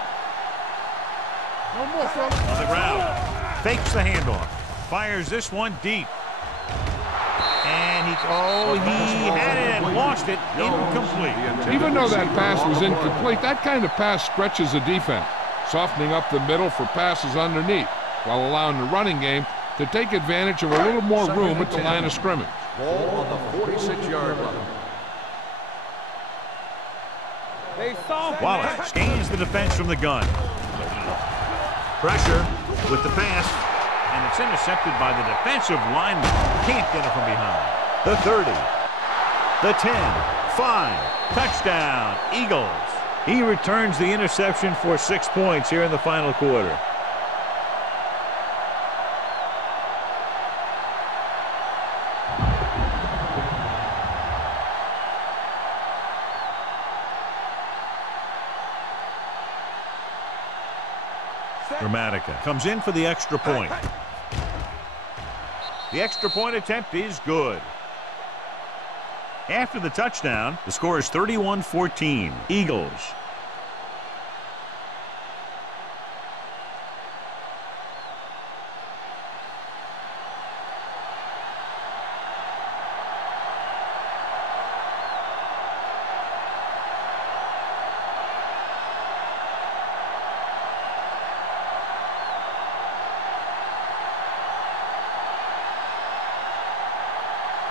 No more, son. On the ground. Fakes the handoff. Fires this one deep. And he had it and lost it. Incomplete. Even though that pass was incomplete, that kind of pass stretches the defense, softening up the middle for passes underneath, while allowing the running game to take advantage of a little more room at the line of scrimmage. Ball on the 46-yard line. Wallace scans the defense from the gun. Pressure with the pass. And it's intercepted by the defensive lineman. Can't get it from behind. The 30. The 10. 5. Touchdown, Eagles. He returns the interception for 6 points here in the final quarter. Dramatica comes in for the extra point. The extra point attempt is good. After the touchdown, the score is 31-14. Eagles.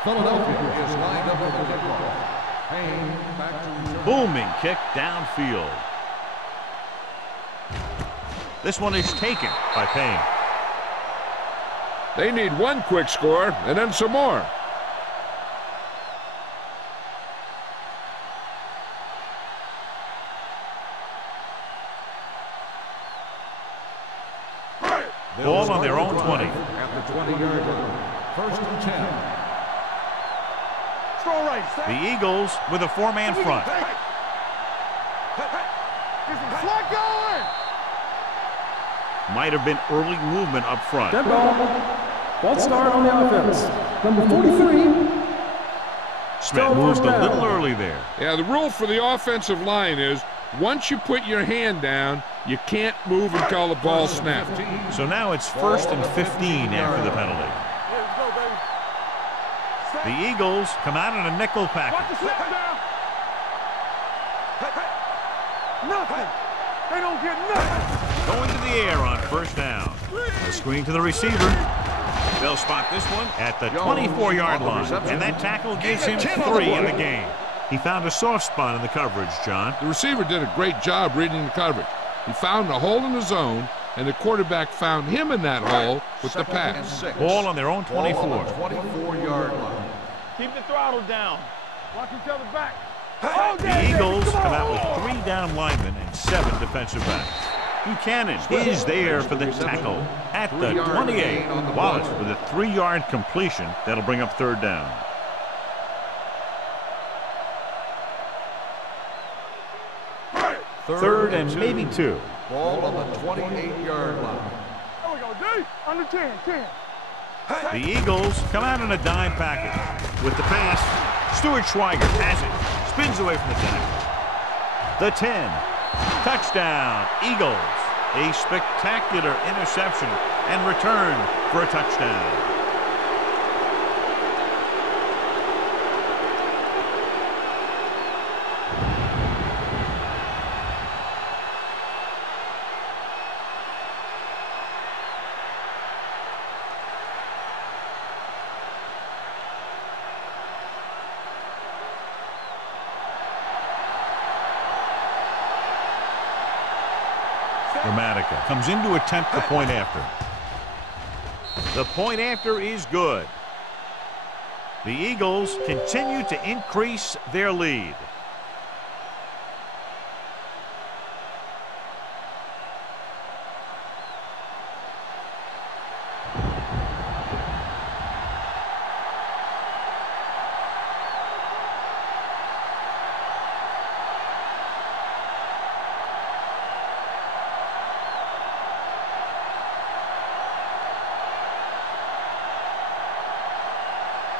Philadelphia is lined up for the kickoff. Payne back to return. Booming kick downfield. This one is taken by Payne. They need one quick score and then some more. Ball on their own 20. At the 20-yard line. First and 10. The Eagles with a 4-man front. Might have been early movement up front. Dead ball. False start on the offense. Number 43. Smith moved a little early there. Yeah, the rule for the offensive line is once you put your hand down, you can't move until the ball snapped. So now it's 1st and 15 after the penalty. The Eagles come out in a nickel package. Nothing. They don't get nothing. Going to the air on first down. A screen to the receiver. They'll spot this one at the 24-yard line. And that tackle gives him 3 in the game. He found a soft spot in the coverage, John. The receiver did a great job reading the coverage. He found a hole in the zone, and the quarterback found him in that hole with the pass. Ball on their own 24. 24-yard line. Keep the throttle down. Watch each other back. The Eagles come out with 3 down linemen and 7 defensive backs. Buchanan is there for the tackle at the 28. Wallace with a 3-yard completion. That'll bring up 3rd down. Third and maybe 2. Ball on the 28-yard line. There we go, D. Under 10, 10. The Eagles come out in a dime package. With the pass, Stuart Schweiger has it. Spins away from the tackle. The 10. Touchdown, Eagles. A spectacular interception and return for a touchdown. Dramatica comes in to attempt the point after. The point after is good. The Eagles continue to increase their lead.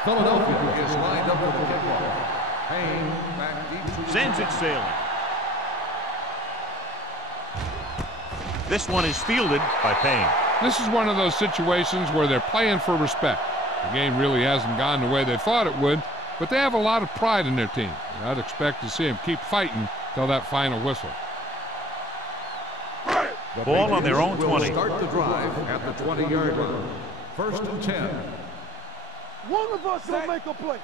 Philadelphia is lined up for the kickoff. Payne back deep. Sends it sailing. This one is fielded by Payne. This is one of those situations where they're playing for respect. The game really hasn't gone the way they thought it would, but they have a lot of pride in their team. I'd expect to see them keep fighting till that final whistle. Ball on their own 20. Start the drive at the 20-yard line. 1st and 10. One of us will make a play.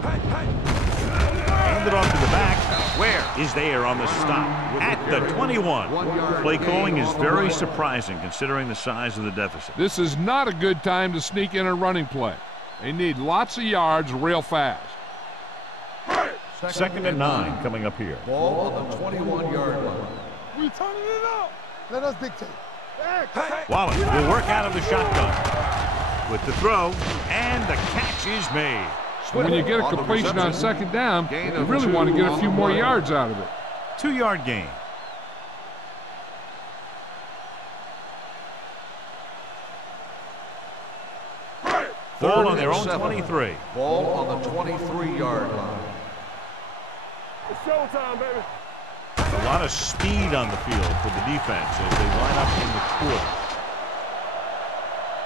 Handed off to the back. Where is there on the stop? At the 21. Play calling is very surprising considering the size of the deficit. This is not a good time to sneak in a running play. They need lots of yards real fast. 2nd and 9 coming up here. Ball on the 21-yard line. We turning it up. Let us dictate. Wallace will work out of the shotgun. With the throw, and the catch is made. When you get a completion on 2nd down, you really want to get a few more yards out of it. 2-yard gain. Ball on their own 23. Ball on the 23-yard line. It's showtime, baby. A lot of speed on the field for the defense as they line up in the quarter.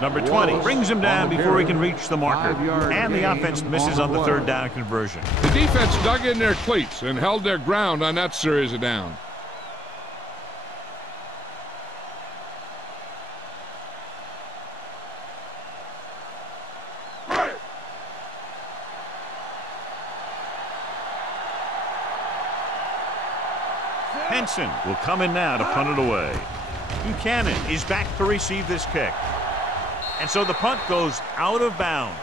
Number 20 brings him down before he can reach the marker. And the offense misses on the 3rd down conversion. The defense dug in their cleats and held their ground on that series of downs. Henson will come in now to punt it away. Buchanan is back to receive this kick. And so the punt goes out of bounds.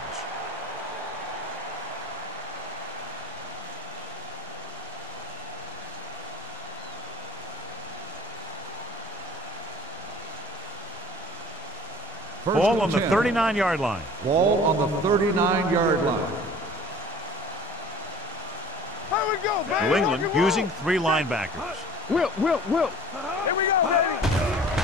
Ball on the 39-yard line. Ball on the 39-yard line. Here we go, baby. New England using 3 linebackers. Will. Here we go, baby. All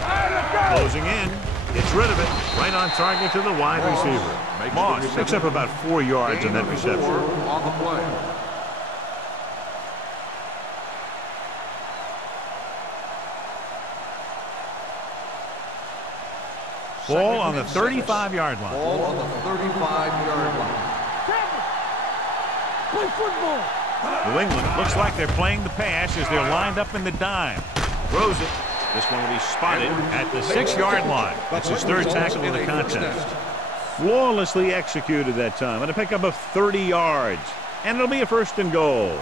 right, let's go. Closing in. Gets rid of it. Right on target to the wide receiver. Moss picks up about 4 yards on that reception. On the play. Ball on the 35-yard line. Ball on the 35-yard line. Play football. New England looks like they're playing the pass as they're lined up in the dime. Throws it. This one will be spotted at the 6-yard line. That's his 3rd tackle of the contest. Flawlessly executed that time and a pickup of 30 yards. And it'll be a 1st and goal.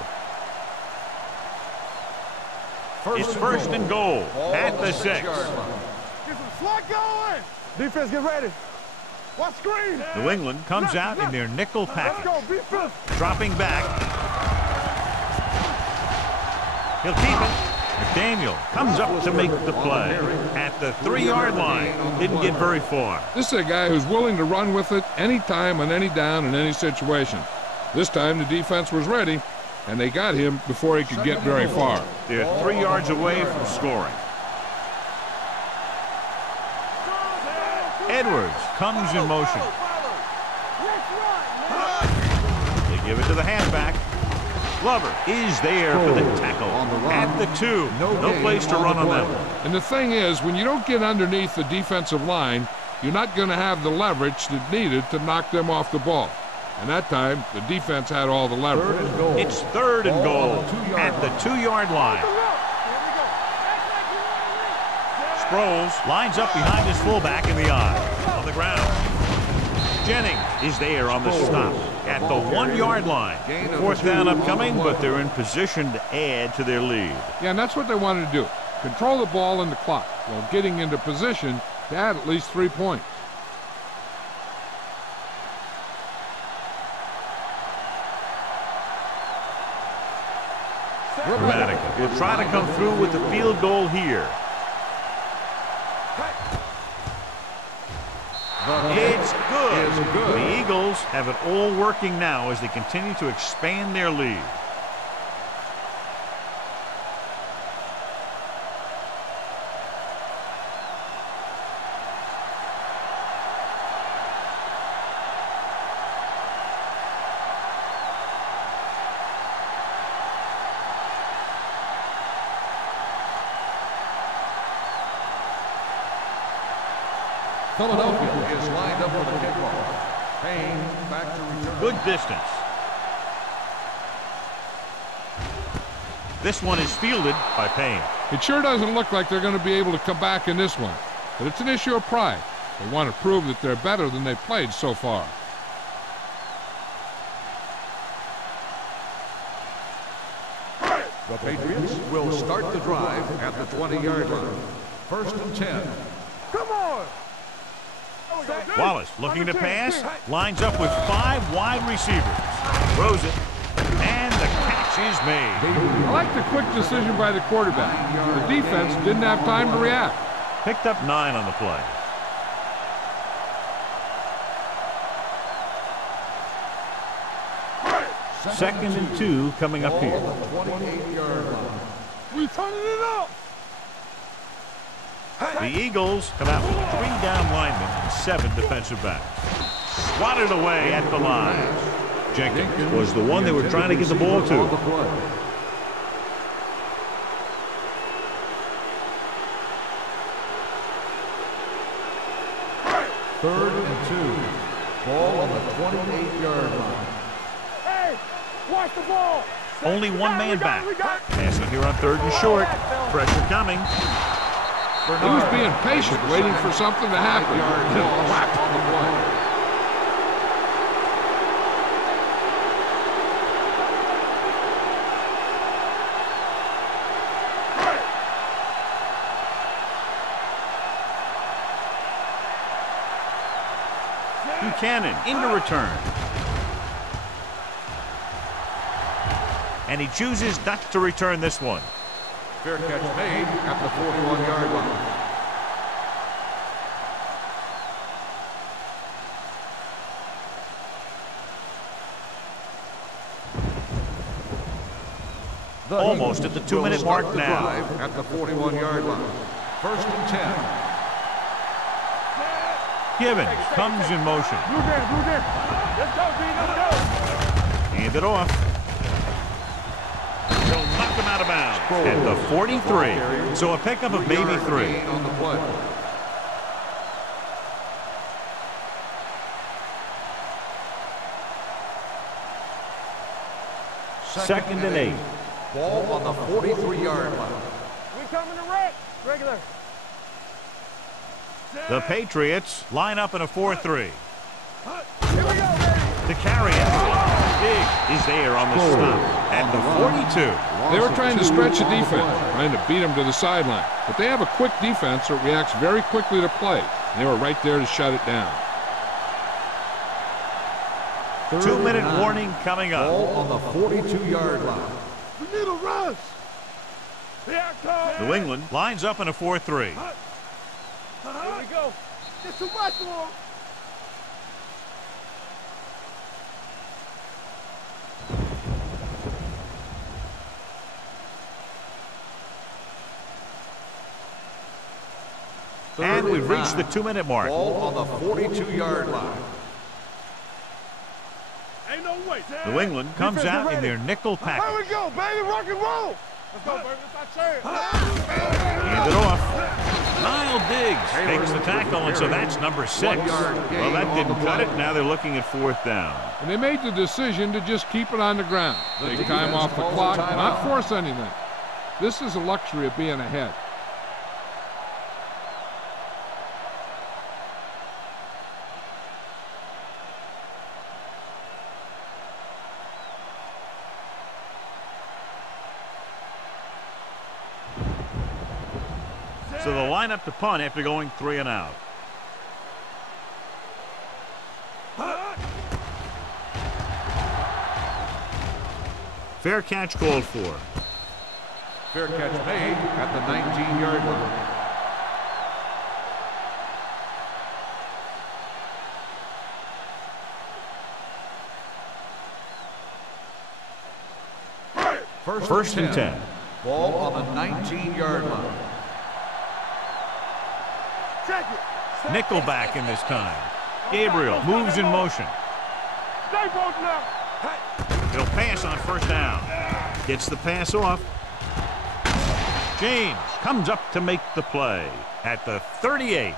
It's 1st and goal at the 6. Get some slot going. Defense, get ready. Watch screen. New England comes out in their nickel package. Let's go, be fifth. Dropping back. He'll keep it. McDaniel comes up to make the play at the 3-yard line. Didn't get very far. This is a guy who's willing to run with it anytime, on any down, in any situation. This time the defense was ready, and they got him before he could get very far. They're 3 yards away from scoring. Edwards comes in motion. They give it to the halfback. Glover is there for the tackle at the 2. No place to run on them. And the thing is, when you don't get underneath the defensive line, you're not going to have the leverage that's needed to knock them off the ball. And that time, the defense had all the leverage. It's 3rd and goal at the 2-yard line. Sproles lines up behind his fullback in the eye. On the ground. Jennings is there on the stop at the 1-yard line. 4th down upcoming, but they're in position to add to their lead. Yeah, and that's what they wanted to do. Control the ball and the clock while getting into position to add at least 3 points. Dramatica will try to come through with the field goal here. It's good. The Eagles have it all working now as they continue to expand their lead. Philadelphia is lined up for the kickoff. Payne back to return. Good distance. This one is fielded by Payne. It sure doesn't look like they're going to be able to come back in this one, but it's an issue of pride. They want to prove that they're better than they've played so far. The Patriots will start the drive at the 20-yard line. 1st and 10. Come on. Wallace looking to pass, lines up with 5 wide receivers. Throws it, and the catch is made. I like the quick decision by the quarterback. The defense didn't have time to react. Picked up 9 on the play. Second and 2 coming up here. 28-yard line. We turning it up. The Eagles come out with 3 down linemen and 7 defensive backs. Swatted away at the line. Jenkins was the one they were trying to get the ball to. Third and 2. Ball on the 28-yard line. Hey, watch the ball. Only one man back. Passing here on 3rd and short. Pressure coming. He was being patient, waiting for something to happen. On the play. Buchanan into return. And he chooses not to return this one. Fair catch made at the 41-yard line. Almost at the 2-minute mark now. At the 41-yard line. 1st and 10. Gibbons comes in motion. Let's go, D. Let's go. Hand it off. He'll knock him out of bounds at the 43. So a pickup of maybe 3. On the play. Second and 8. Ball on the 43-yard line. We coming to wreck. Regular. The Patriots line up in a 4-3. Here we go, baby. To carry it. Big is there on the stop at the 42. They were trying to stretch the defense, trying to beat them to the sideline. But they have a quick defense that reacts very quickly to play. And they were right there to shut it down. 2-minute warning coming up. Ball on the 42-yard line. We need a rush. New England lines up in a 4-3. Here we go. Get too much of them. And we've reached the 2-minute mark. Ball on the 42-yard line. Ain't no way. New England comes out in their nickel Here package. we go, baby. Rock and roll. Let's go, baby. It's our chance. Hand it off. Niall Diggs takes the tackle, and so that's number 6. Well, that didn't cut it. Now they're looking at 4th down. And they made the decision to just keep it on the ground. Take time off the clock, not force anything. This is a luxury of being ahead. So they'll line up to punt after going 3 and out. Fair catch called for. Fair catch made at the 19-yard line. First and 10. Ball on the 19-yard line. Nickelback in this time. Gabriel moves in motion. Stay both now. He'll pass on 1st down. Gets the pass off. James comes up to make the play at the 38.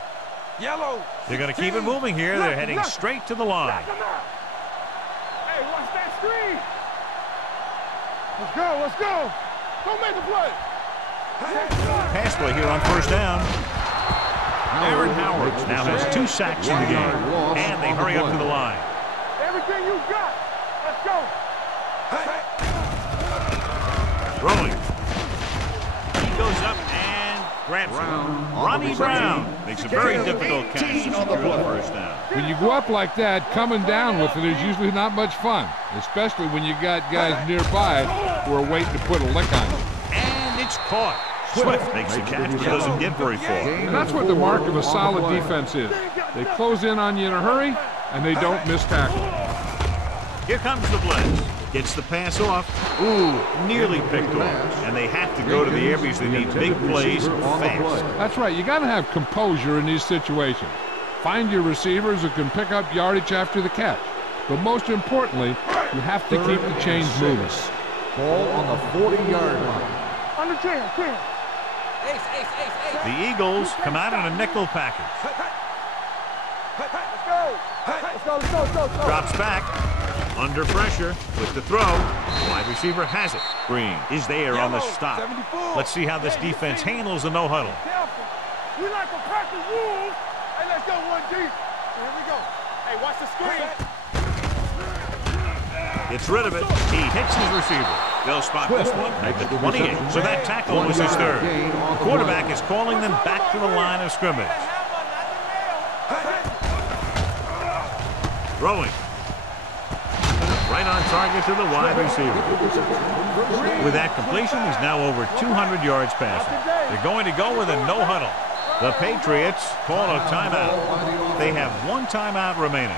Yellow. They're going to keep it moving here. They're heading straight to the line. Hey, watch that screen. Let's go. Let's go. Don't make a play. Pass play here on 1st down. Aaron Howard now has 2 sacks in the game. And they hurry up to the line. Everything you got. Let's go. Throwing. He goes up and grabs it. Ronnie Brown makes a very difficult catch to secure the 1st down. When you go up like that, coming down with it is usually not much fun, especially when you got guys nearby who are waiting to put a lick on you. And it's caught. Swift makes the catch but doesn't get very far. And that's what the mark of a solid defense is. They close in on you in a hurry, and they don't miss tackle. Here comes the blitz. Gets the pass off. Ooh, nearly picked off. And they have to go to the air because they need big plays fast. That's right. You got to have composure in these situations. Find your receivers who can pick up yardage after the catch. But most importantly, you have to keep the chains moving. Ball on the 40-yard line. Under 10. The Eagles come out in a nickel package. Let's go. Drops back. Under pressure with the throw. Wide receiver has it. Green is there on the stop. Let's see how this defense handles the no huddle. We like to practice rules. Hey, let's go 1 deep. Here we go. Hey, watch the screen. Gets rid of it. He hits his receiver. They'll spot this one at the 28. So that tackle was his 3rd. The quarterback is calling them back to the line of scrimmage. Throwing. Right on target to the wide receiver. With that completion, he's now over 200 yards passing. They're going to go with a no huddle. The Patriots call a timeout. They have 1 timeout remaining.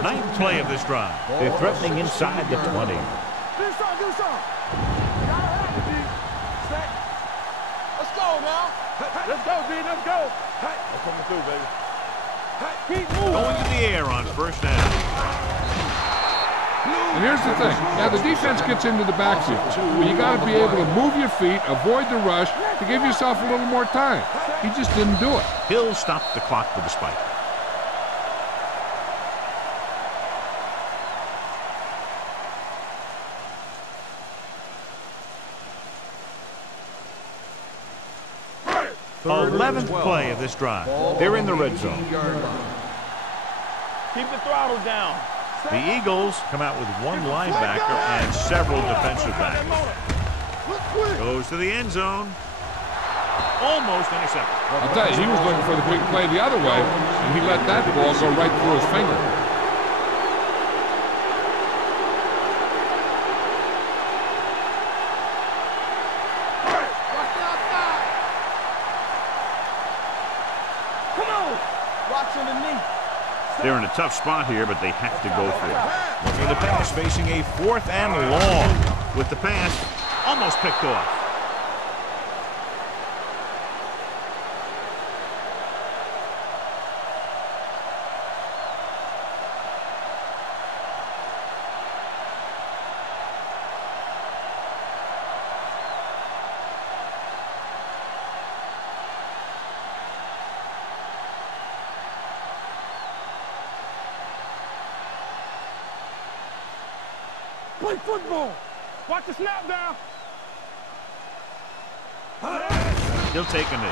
Ninth play of this drive. They're threatening inside the 20. Do something. Let's go now. Let's go, D. Let's go. That's coming through, baby. Keep moving. Going to the air on 1st down. And here's the thing. Now, the defense gets into the backfield, but you got to be able to move your feet, avoid the rush, to give yourself a little more time. He just didn't do it. Hill stopped the clock with the spike. The 11th play of this drive. They're in the red zone. Keep the throttle down. The Eagles come out with 1 linebacker and several defensive backs. Goes to the end zone. almost intercepted. I'll tell you, he was looking for the big play the other way, and he let that ball go right through his finger. They're in a tough spot here, but they have to go for it. Looking at the pass, facing a 4th and long. With the pass, almost picked off. Play football. Watch the snap down. He'll take a knee.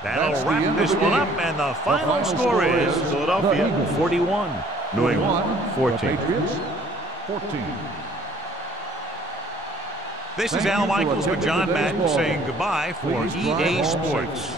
That'll wrap this one up, and the final score is Philadelphia 41, New England 14. Patriots 14. This is Al Michaels with John Madden saying goodbye for EA Sports.